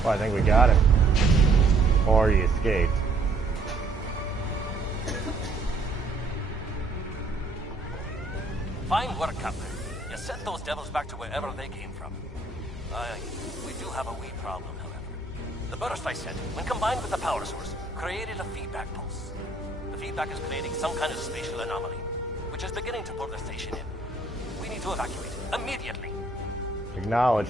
Well, I think we got him. Or he escaped. Fine work, Captain. You sent those devils back to wherever they came from. We do have a wee problem, however. The burst I sent, when combined with the power source, created a feedback pulse. The feedback is creating some kind of spatial anomaly, which is beginning to pull the station in. We need to evacuate, immediately. Acknowledged.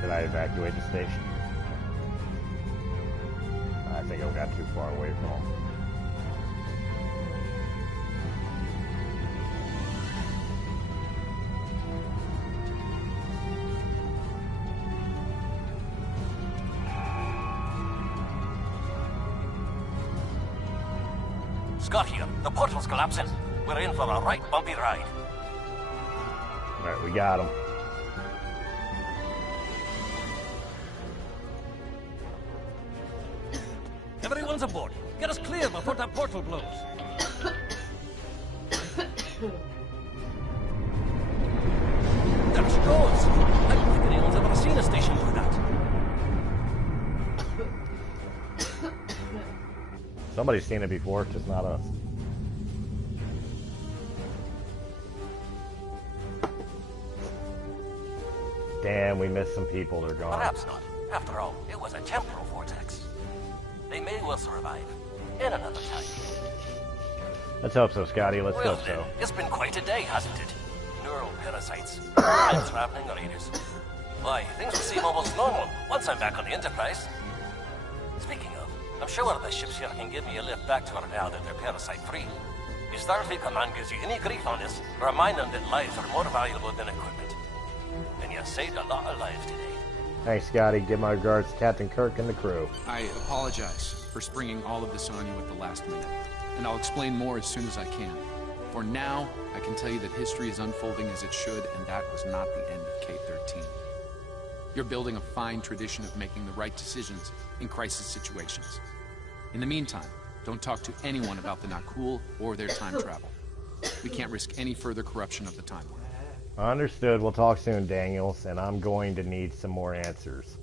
Should I evacuate the station? I think I got too far away from him. Scott here. The portal's collapsing. We're in for a right bumpy ride. Alright, we got him. Everyone's aboard. Get us clear before that portal blows. There she goes. I don't think anyone's ever seen a station do that. Somebody's seen it before, just not us. Damn, we missed some people. They're gone. Perhaps not. After all, it was a temporal vortex. They may well survive. In another time. Let's hope so, Scotty. Let's Well hope then, so. it's been quite a day, hasn't it? Neural parasites, time-traveling raiders. Why, things will seem almost normal once I'm back on the Enterprise. Speaking of, I'm sure the ships here can give me a lift back to her now that they're parasite-free. If Starfleet Command gives you any grief on this, remind them that lives are more valuable than equipment. And you saved a lot of lives today. Thanks, Scotty. Give my regards to Captain Kirk and the crew. I apologize for springing all of this on you at the last minute, and I'll explain more as soon as I can. For now, I can tell you that history is unfolding as it should, and that was not the end of K-13. You're building a fine tradition of making the right decisions in crisis situations. In the meantime, don't talk to anyone about the Nakul or their time travel. We can't risk any further corruption of the timeline. Understood. We'll talk soon, Daniels, and I'm going to need some more answers.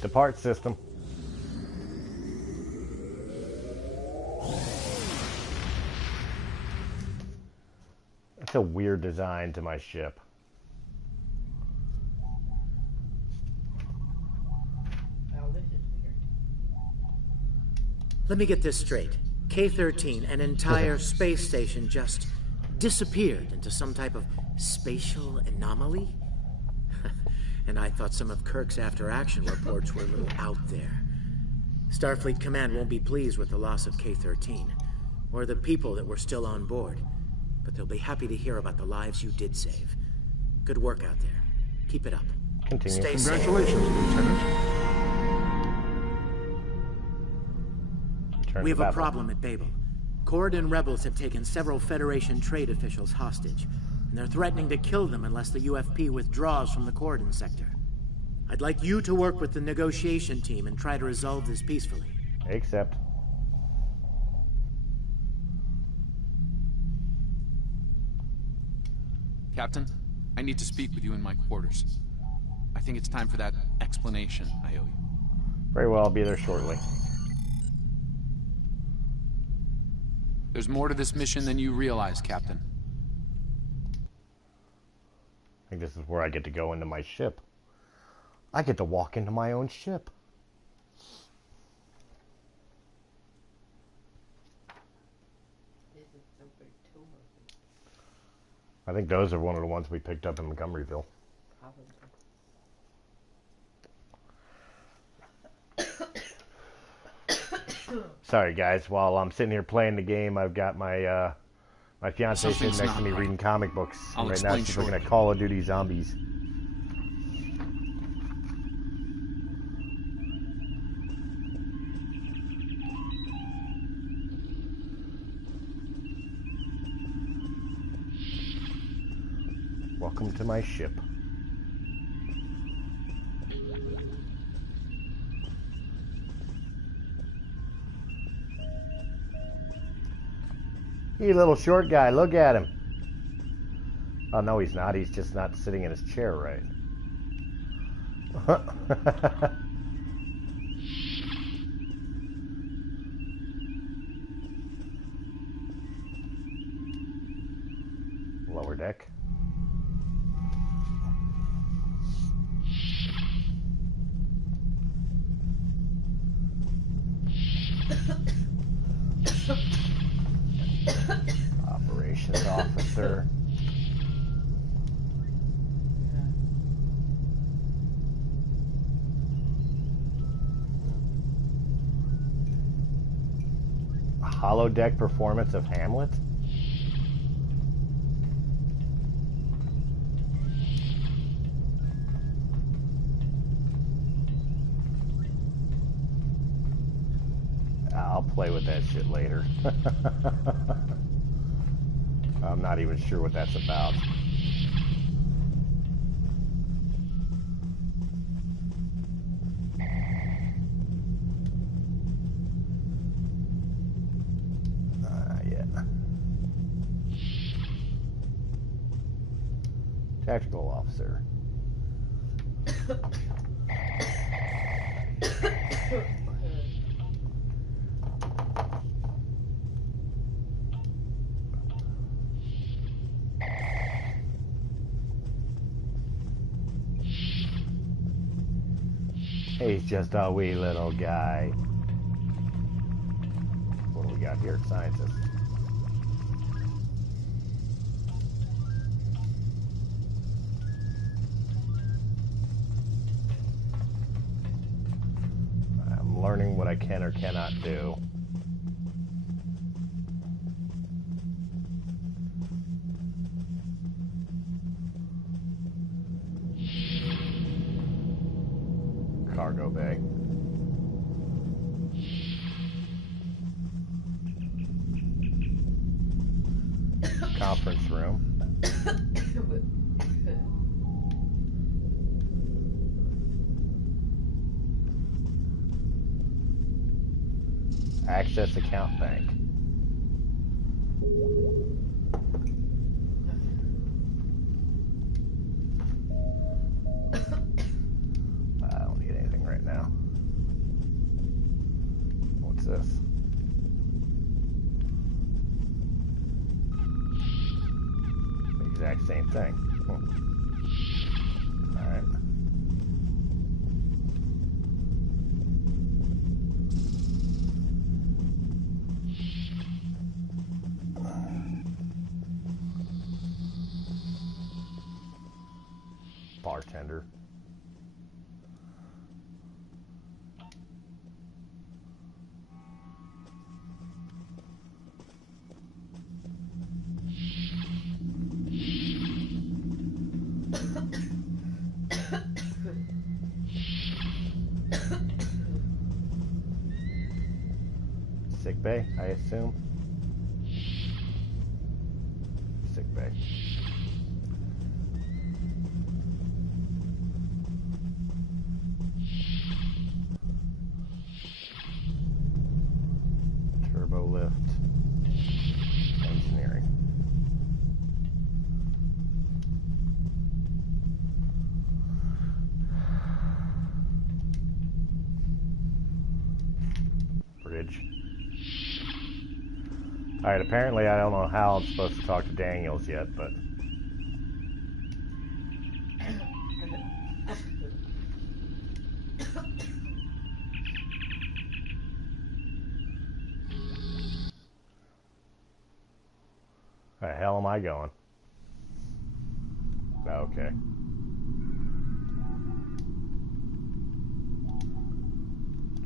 Depart system. That's a weird design to my ship. Let me get this straight. K-13, an entire space station, just disappeared into some type of spatial anomaly? And I thought some of Kirk's after-action reports were a little out there. Starfleet Command won't be pleased with the loss of K-13, or the people that were still on board, but they'll be happy to hear about the lives you did save. Good work out there. Keep it up. Continue. Stay Congratulations, Lieutenant. We have a problem at Babel. Corridon rebels have taken several Federation trade officials hostage, and they're threatening to kill them unless the UFP withdraws from the Corridon sector. I'd like you to work with the negotiation team and try to resolve this peacefully. Accept. Captain, I need to speak with you in my quarters. I think it's time for that explanation I owe you. Very well, I'll be there shortly. There's more to this mission than you realize, Captain. I think this is where I get to go into my ship. I get to walk into my own ship. I think those are one of the ones we picked up in Montgomeryville. Sorry guys, while I'm sitting here playing the game, I've got my my fiance sitting next to me reading comic books. And right now she's looking at Call of Duty Zombies. Welcome to my ship. Hey, little short guy, look at him. Oh, no, he's not. He's just not sitting in his chair right. Lower deck. Operations officer. Holodeck performance of Hamlet. I'll play with that shit later. I'm not even sure what that's about. Yeah. Tactical officer. He's just a wee little guy. What do we got here? Scientist. I'm learning what I can or cannot do. Cargo bay. Conference room. Access account bank. I don't need anything right now. What's this? The exact same thing. Alright. Bartender. Sick bay, I assume. Sick bay. bridge. Alright, apparently I don't know how I'm supposed to talk to Daniels yet, but... Where the hell am I going? Okay.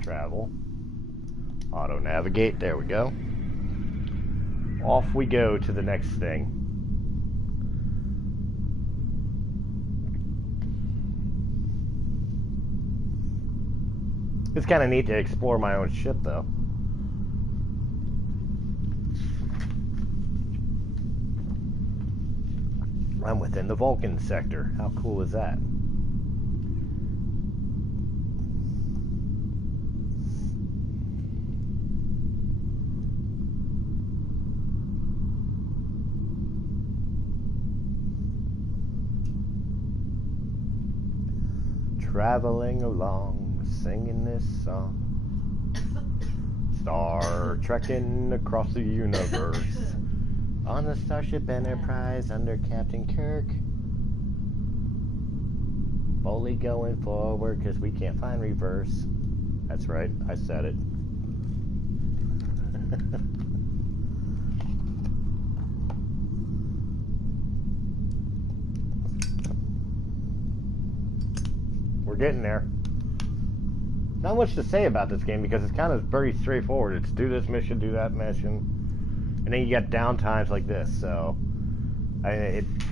Travel. Auto navigate. There we go. Off we go to the next thing. It's kind of neat to explore my own ship, though. I'm within the Vulcan sector. How cool is that? Traveling along, singing this song. Star trekking across the universe. On the Starship Enterprise under Captain Kirk. Fully going forward because we can't find reverse. That's right, I said it. We're getting there. Not much to say about this game because it's kind of very straightforward. It's do this mission, do that mission. And then you got downtimes like this, so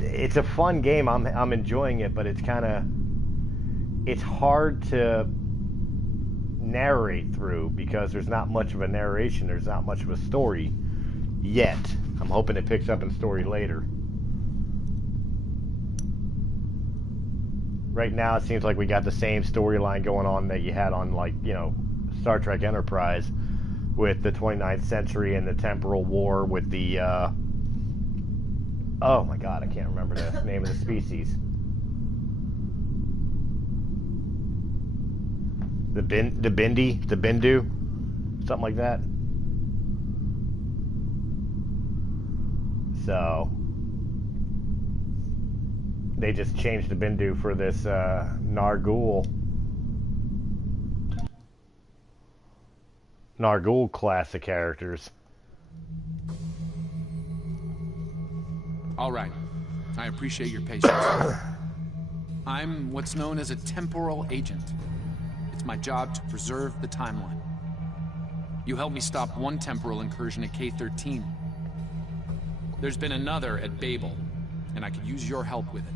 it's a fun game. I'm enjoying it, but it's hard to narrate through because there's not much of a narration. There's not much of a story yet. I'm hoping it picks up in story later. Right now, it seems like we got the same storyline going on that you had on, like, you know, Star Trek Enterprise. With the 29th century and the temporal war with the, oh my god, I can't remember the name of the species. The Bindu? Something like that. So, they just changed the Bindu for this, Nargul class of characters. All right. I appreciate your patience. I'm what's known as a temporal agent. It's my job to preserve the timeline. You helped me stop one temporal incursion at K-13. There's been another at Babel, and I could use your help with it.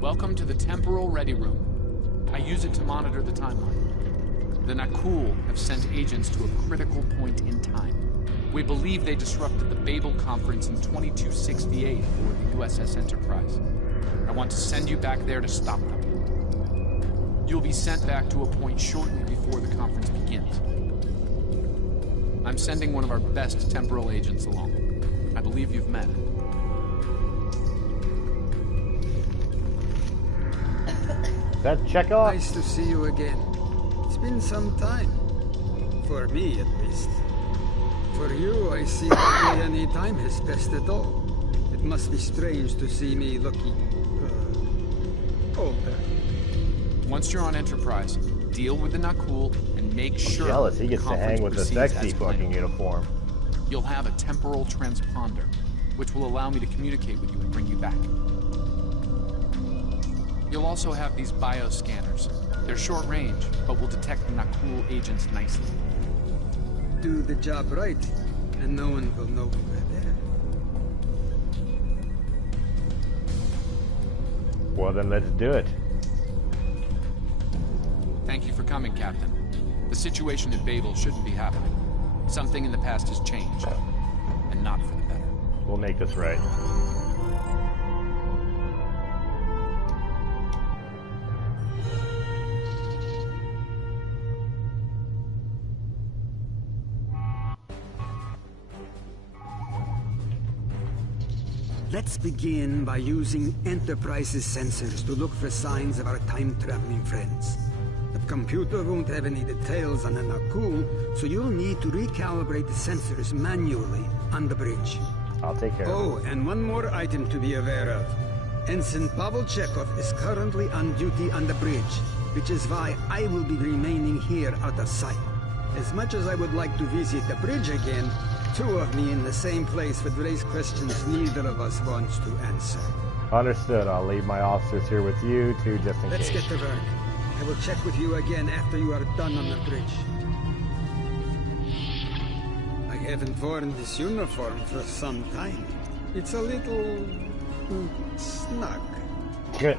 Welcome to the Temporal Ready Room. I use it to monitor the timeline. The Nakul have sent agents to a critical point in time. We believe they disrupted the Babel Conference in 2268 aboard the USS Enterprise. I want to send you back there to stop them. You'll be sent back to a point shortly before the conference begins. I'm sending one of our best temporal agents along. I believe you've met. That Chekhov? Nice to see you again. It's been some time. For me, at least. For you, I see hardly any time has passed at all. It must be strange to see me looking... older. Once you're on Enterprise, deal with the Nakul and make sure... I'm jealous, he gets to hang with the sexy fucking uniform. You'll have a temporal transponder, which will allow me to communicate with you and bring you back. You'll also have these bioscanners. They're short range, but will detect the Nakul agents nicely. Do the job right, and no one will know we're there. Well, then let's do it. Thank you for coming, Captain. The situation at Babel shouldn't be happening. Something in the past has changed, and not for the better. We'll make this right. Let's begin by using Enterprise's sensors to look for signs of our time-traveling friends. The computer won't have any details on the Nakul, so you'll need to recalibrate the sensors manually on the bridge. I'll take care of it. Oh, and one more item to be aware of. Ensign Pavel Chekhov is currently on duty on the bridge, which is why I will be remaining here out of sight. As much as I would like to visit the bridge again, two of me in the same place would raise questions neither of us wants to answer. Understood. I'll leave my officers here with you two just in Let's case. get to work. I will check with you again after you are done on the bridge. I haven't worn this uniform for some time. It's a little... snug. Good.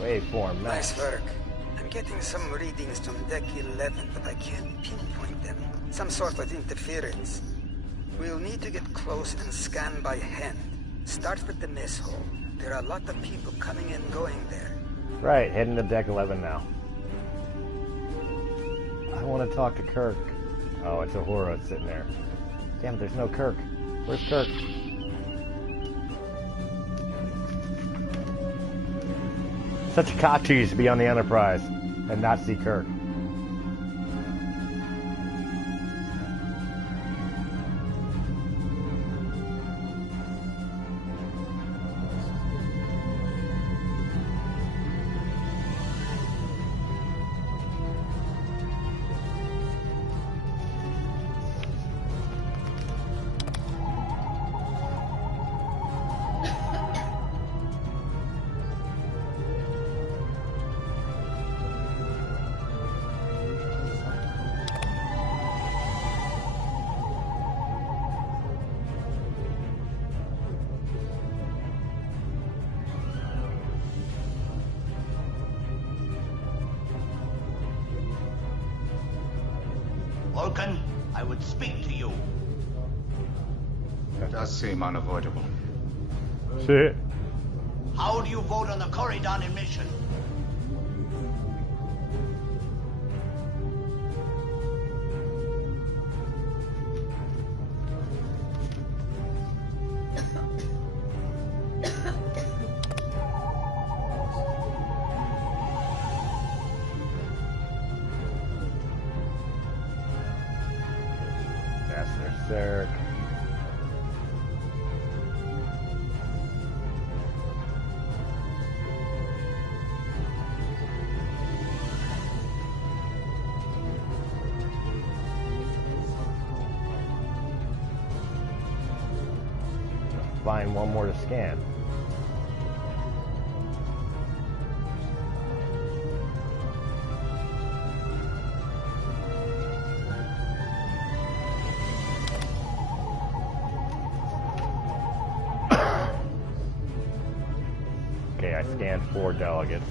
Waveform, Nice work. I'm getting some readings from Deck 11, but I can't pinpoint them. Some sort of interference. We'll need to get close and scan by hand. Start with the mess hall. There are a lot of people coming and going there. Right, heading to Deck 11 now. I want to talk to Kirk. Oh, it's Uhura sitting there. Damn, there's no Kirk. Where's Kirk? Such a cock tease to be on the Enterprise and not see Kirk. Vulcan, I would speak to you. It does seem unavoidable. Shit. How do you vote on the Corridon mission? There. Find one more to scan. Okay, I scanned 4 delegates.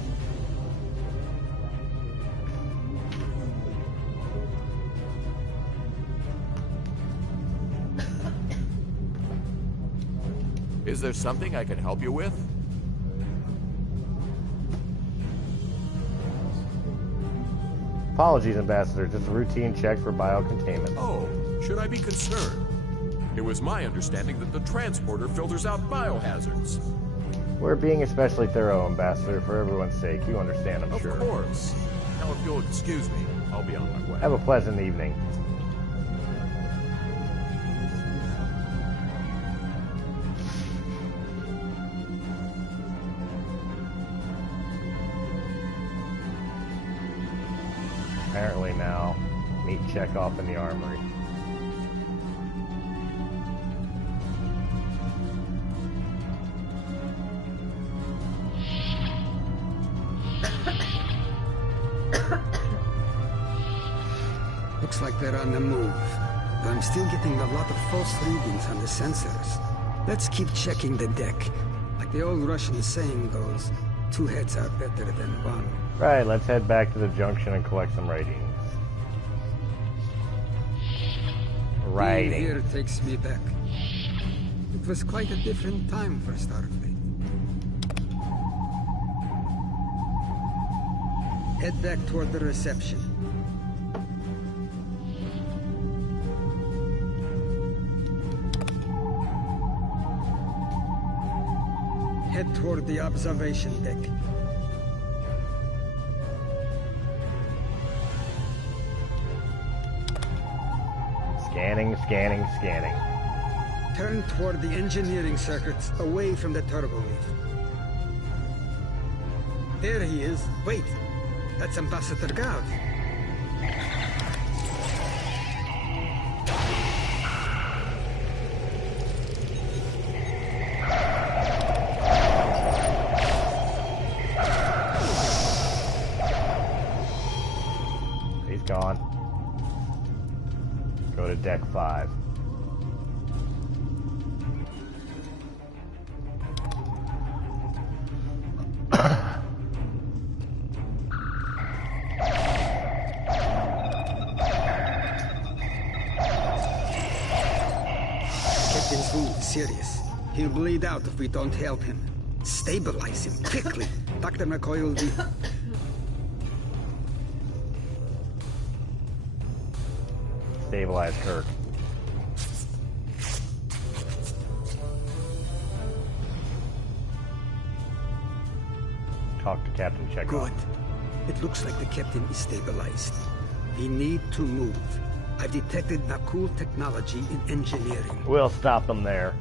Is there something I can help you with? Apologies, Ambassador. Just a routine check for biocontainment. Oh, should I be concerned? It was my understanding that the transporter filters out biohazards. We're being especially thorough, Ambassador, for everyone's sake. You understand, I'm sure. Of course. Now, if you'll excuse me, I'll be on my way. Have a pleasant evening. Apparently now, meet Chekhov in the armory. Looks like they're on the move, but I'm still getting a lot of false readings on the sensors. Let's keep checking the deck. Like the old Russian saying goes, 2 heads are better than 1. Right, let's head back to the junction and collect some ratings. Being here takes me back. was quite a different time for Starfleet. Head back toward the reception. Head toward the observation deck. Scanning, scanning, scanning. Turn toward the engineering circuits, away from the turbo lift. There he is. Wait, that's Ambassador Gav. He's gone. Go to deck 5. Captain's wound is serious. He'll bleed out if we don't help him. Stabilize him quickly. Dr. McCoy will be... Stabilize Kirk. Talk to Captain Chekhov. Good. It looks like the captain is stabilized. We need to move. I've detected Nakul technology in engineering. We'll stop them there.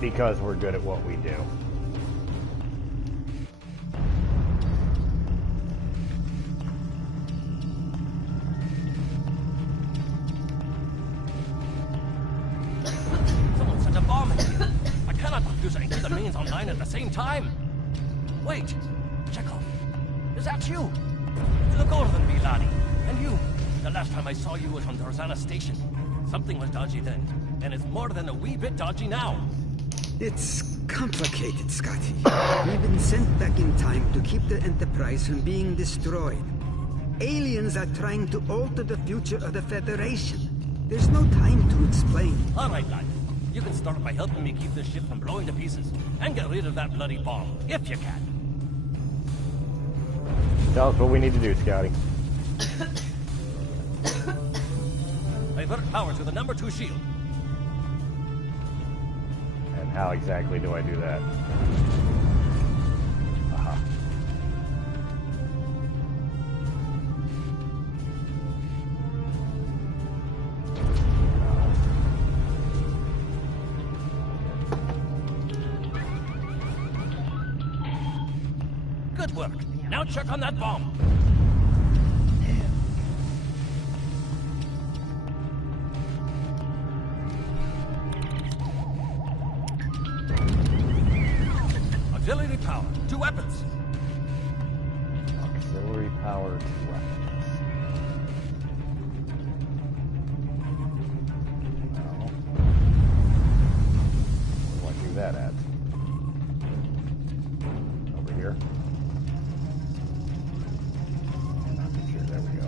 Because we're good at what we do. Someone set a bomb in here. I cannot produce and keep the mains online at the same time. Wait, Chekhov, is that you? You look older than me, laddie. And you, the last time I saw you was on Tarzana Station. Something was dodgy then, and it's more than a wee bit dodgy now. It's complicated, Scotty. We've been sent back in time to keep the Enterprise from being destroyed. Aliens are trying to alter the future of the Federation. There's no time to explain. All right, lad. You can start by helping me keep this ship from blowing to pieces, and get rid of that bloody bomb, if you can. Tell us what we need to do, Scotty. Divert power to the number 2 shield. And how exactly do I do that? Aha. Good work. Now check on that bomb. Auxiliary power to weapons. Auxiliary power to weapons. Well, where do I do that at? Over here? Not too sure. There we go.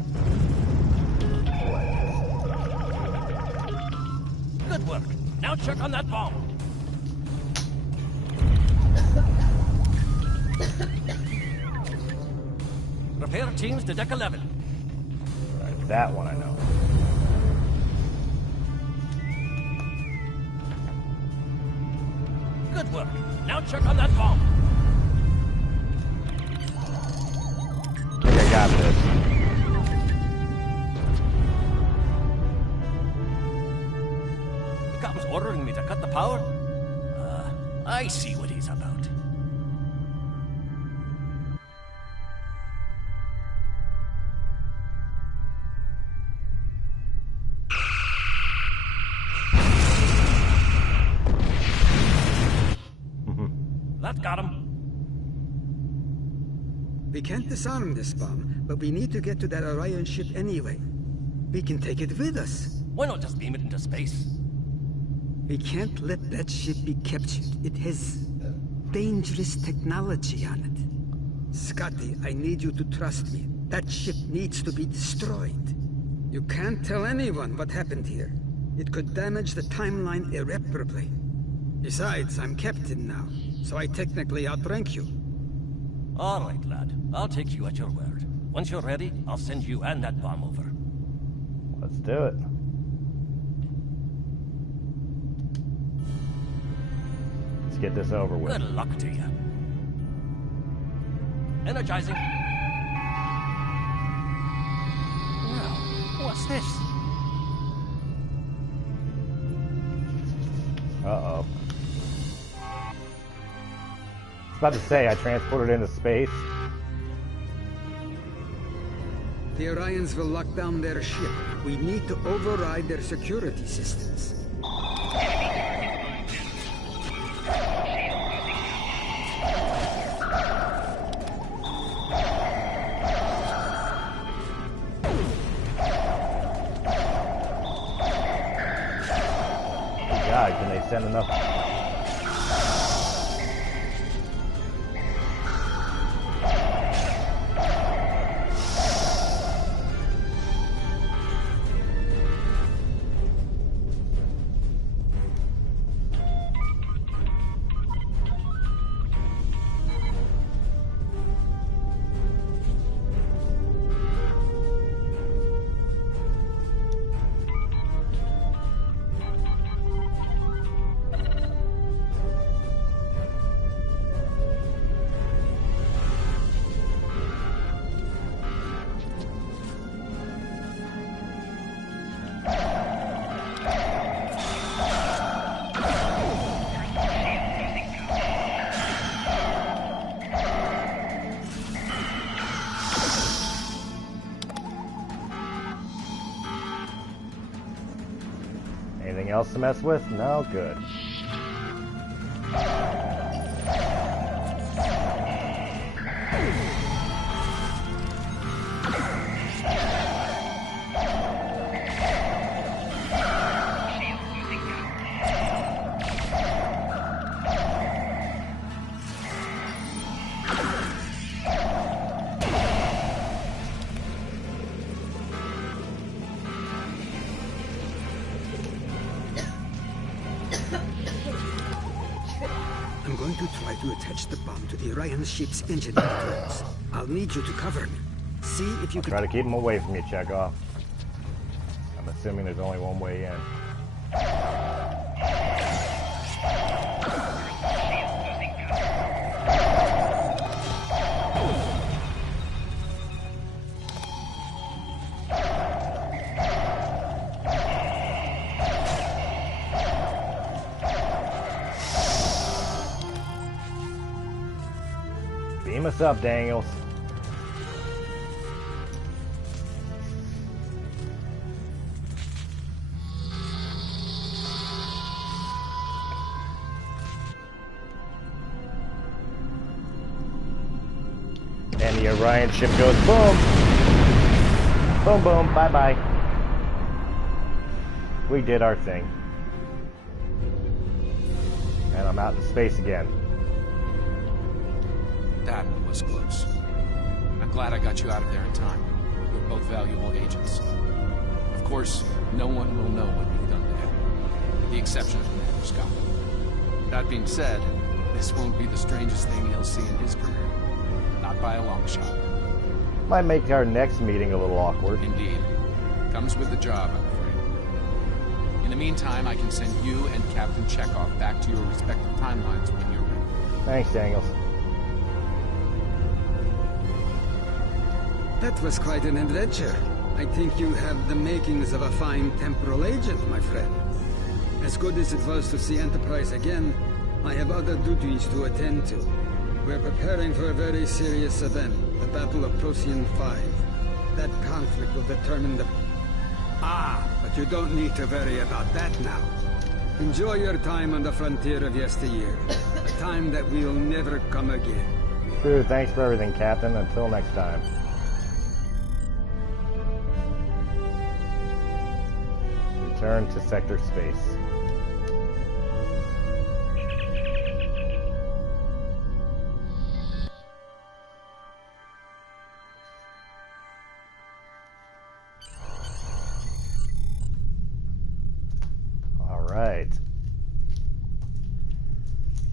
Good work. Now check on that bomb. Repair teams to deck 11. Right, that one I know. Good work. Now check on that bomb. I think I got this. The captain's ordering me to cut the power? I see what he's about. That got him. We can't disarm this bomb, but we need to get to that Orion ship anyway. We can take it with us. Why not just beam it into space? We can't let that ship be captured. It has dangerous technology on it. Scotty, I need you to trust me. That ship needs to be destroyed. You can't tell anyone what happened here. It could damage the timeline irreparably. Besides, I'm captain now, so I technically outrank you. All right, lad. I'll take you at your word. Once you're ready, I'll send you and that bomb over. Let's do it. Let's get this over with. Good luck to you. Energizing. Wow, what's this? Uh-oh. I was about to say, I transported into space. The Orions will lock down their ship. We need to override their security systems. God, can they send enough? Anything else to mess with? No? Good. I'm going to try to attach the bomb to the Orion ship's engine controls. I'll need you to cover me. See if you can try to keep him away from you, Chekhov. I'm assuming there's only one way in. Beam us up, Daniels. And the Orion ship goes boom. Boom, boom, bye-bye. We did our thing. And I'm out in space again. That was close. I'm glad I got you out of there in time. We're both valuable agents. Of course, no one will know what you've done to him, with the exception of Commander Scott. That being said, this won't be the strangest thing he'll see in his career. Not by a long shot. Might make our next meeting a little awkward. Indeed. Comes with the job, I'm afraid. In the meantime, I can send you and Captain Chekhov back to your respective timelines when you're ready. Thanks, Daniels. That was quite an adventure. I think you have the makings of a fine temporal agent, my friend. As good as it was to see Enterprise again, I have other duties to attend to. We're preparing for a very serious event, the Battle of Procyon 5. That conflict will determine the... Ah, but you don't need to worry about that now. Enjoy your time on the frontier of yesteryear, a time that will never come again. True, thanks for everything, Captain. Until next time. Return to sector space. Alright.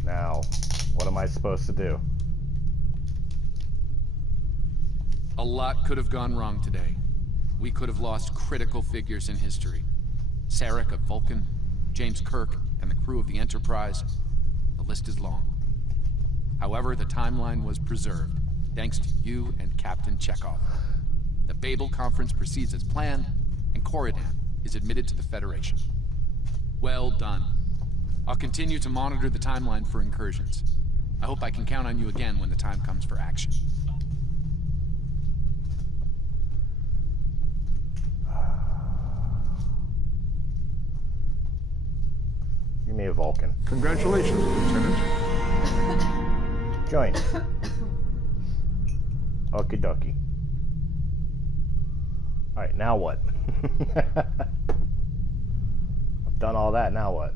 Now, what am I supposed to do? A lot could have gone wrong today. We could have lost critical figures in history. Sarek of Vulcan, James Kirk, and the crew of the Enterprise. The list is long. However, the timeline was preserved, thanks to you and Captain Chekhov. The Babel Conference proceeds as planned, and Corridan is admitted to the Federation. Well done. I'll continue to monitor the timeline for incursions. I hope I can count on you again when the time comes for action. Give me a Vulcan. Congratulations, Lieutenant. Join. Okie dokie. Alright, now what? I've done all that, now what?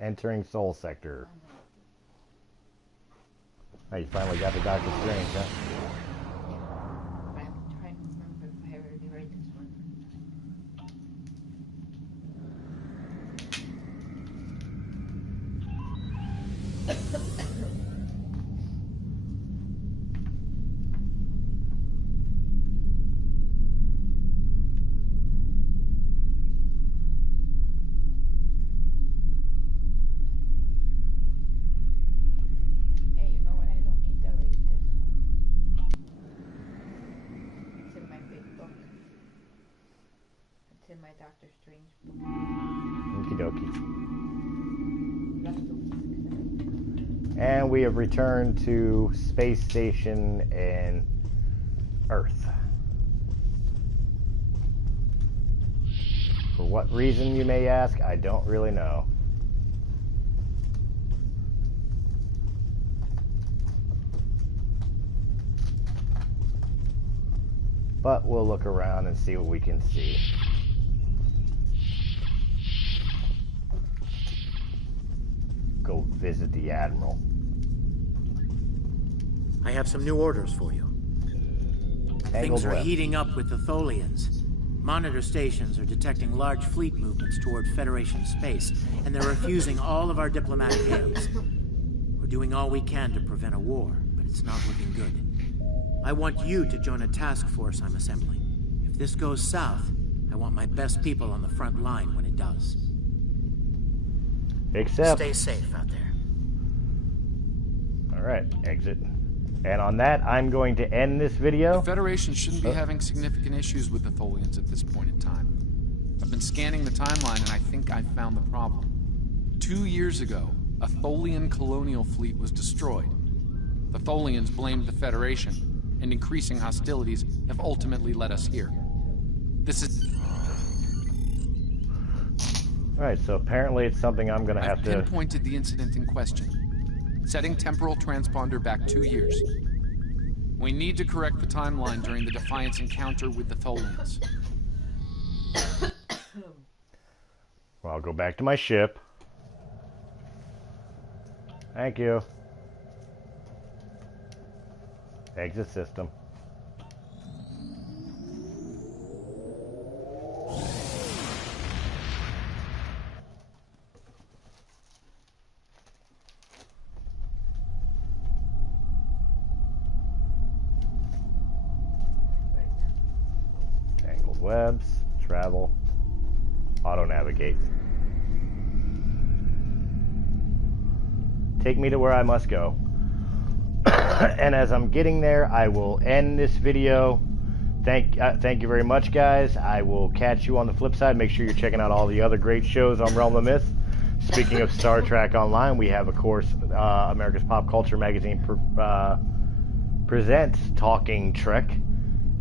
Entering Soul Sector. Oh, you finally got the Doctor Strange, huh? I'm trying to remember if I already read this one. Doctor Strange book. Okie dokie. And we have returned to Space Station and Earth. For what reason, you may ask, I don't really know. But we'll look around and see what we can see. Go visit the Admiral. I have some new orders for you. Things are heating up with the Tholians. Monitor stations are detecting large fleet movements toward Federation space, and they're refusing all of our diplomatic hails. We're doing all we can to prevent a war, but it's not looking good. I want you to join a task force I'm assembling. If this goes south, I want my best people on the front line when it does. Except... Stay safe out there. Alright, exit. And on that, I'm going to end this video. The Federation shouldn't be having significant issues with the Tholians at this point in time. I've been scanning the timeline and I think I've found the problem. 2 years ago, a Tholian colonial fleet was destroyed. The Tholians blamed the Federation, and increasing hostilities have ultimately led us here. This is... Alright, so apparently it's something I'm gonna have to... I've pinpointed the incident in question. Setting temporal transponder back 2 years. We need to correct the timeline during the Defiance encounter with the Tholians. Well, I'll go back to my ship. Thank you. Exit system. Tangled webs, travel, auto-navigate. Take me to where I must go. And as I'm getting there, I will end this video. Thank you very much, guys. I will catch you on the flip side. Make sure you're checking out all the other great shows on Realm of Myth. Speaking of Star Trek Online, we have, of course, America's Pop Culture Magazine presents Talking Trek,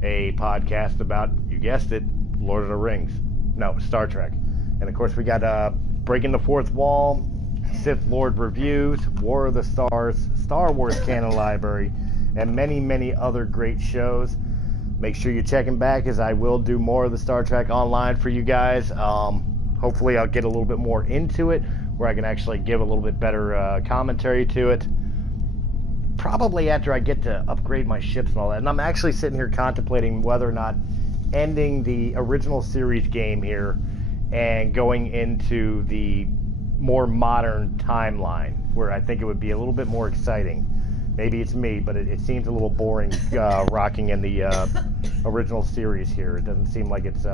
a podcast about, you guessed it, Lord of the Rings. No, Star Trek. And of course, we got Breaking the Fourth Wall, Sith Lord Reviews, War of the Stars, Star Wars Canon Library, and many, many other great shows. Make sure you're checking back, as I will do more of the Star Trek Online for you guys. Hopefully I'll get a little bit more into it, where I can actually give a little bit better commentary to it. Probably after I get to upgrade my ships and all that. And I'm actually sitting here contemplating whether or not ending the original series game here and going into the more modern timeline, where I think it would be a little bit more exciting. Maybe it's me, but it seems a little boring rocking in the original series here. It doesn't seem like it's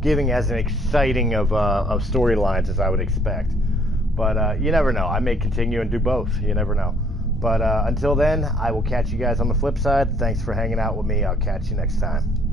giving as an exciting of storylines as I would expect. But you never know. I may continue and do both. You never know. But until then, I will catch you guys on the flip side. Thanks for hanging out with me. I'll catch you next time.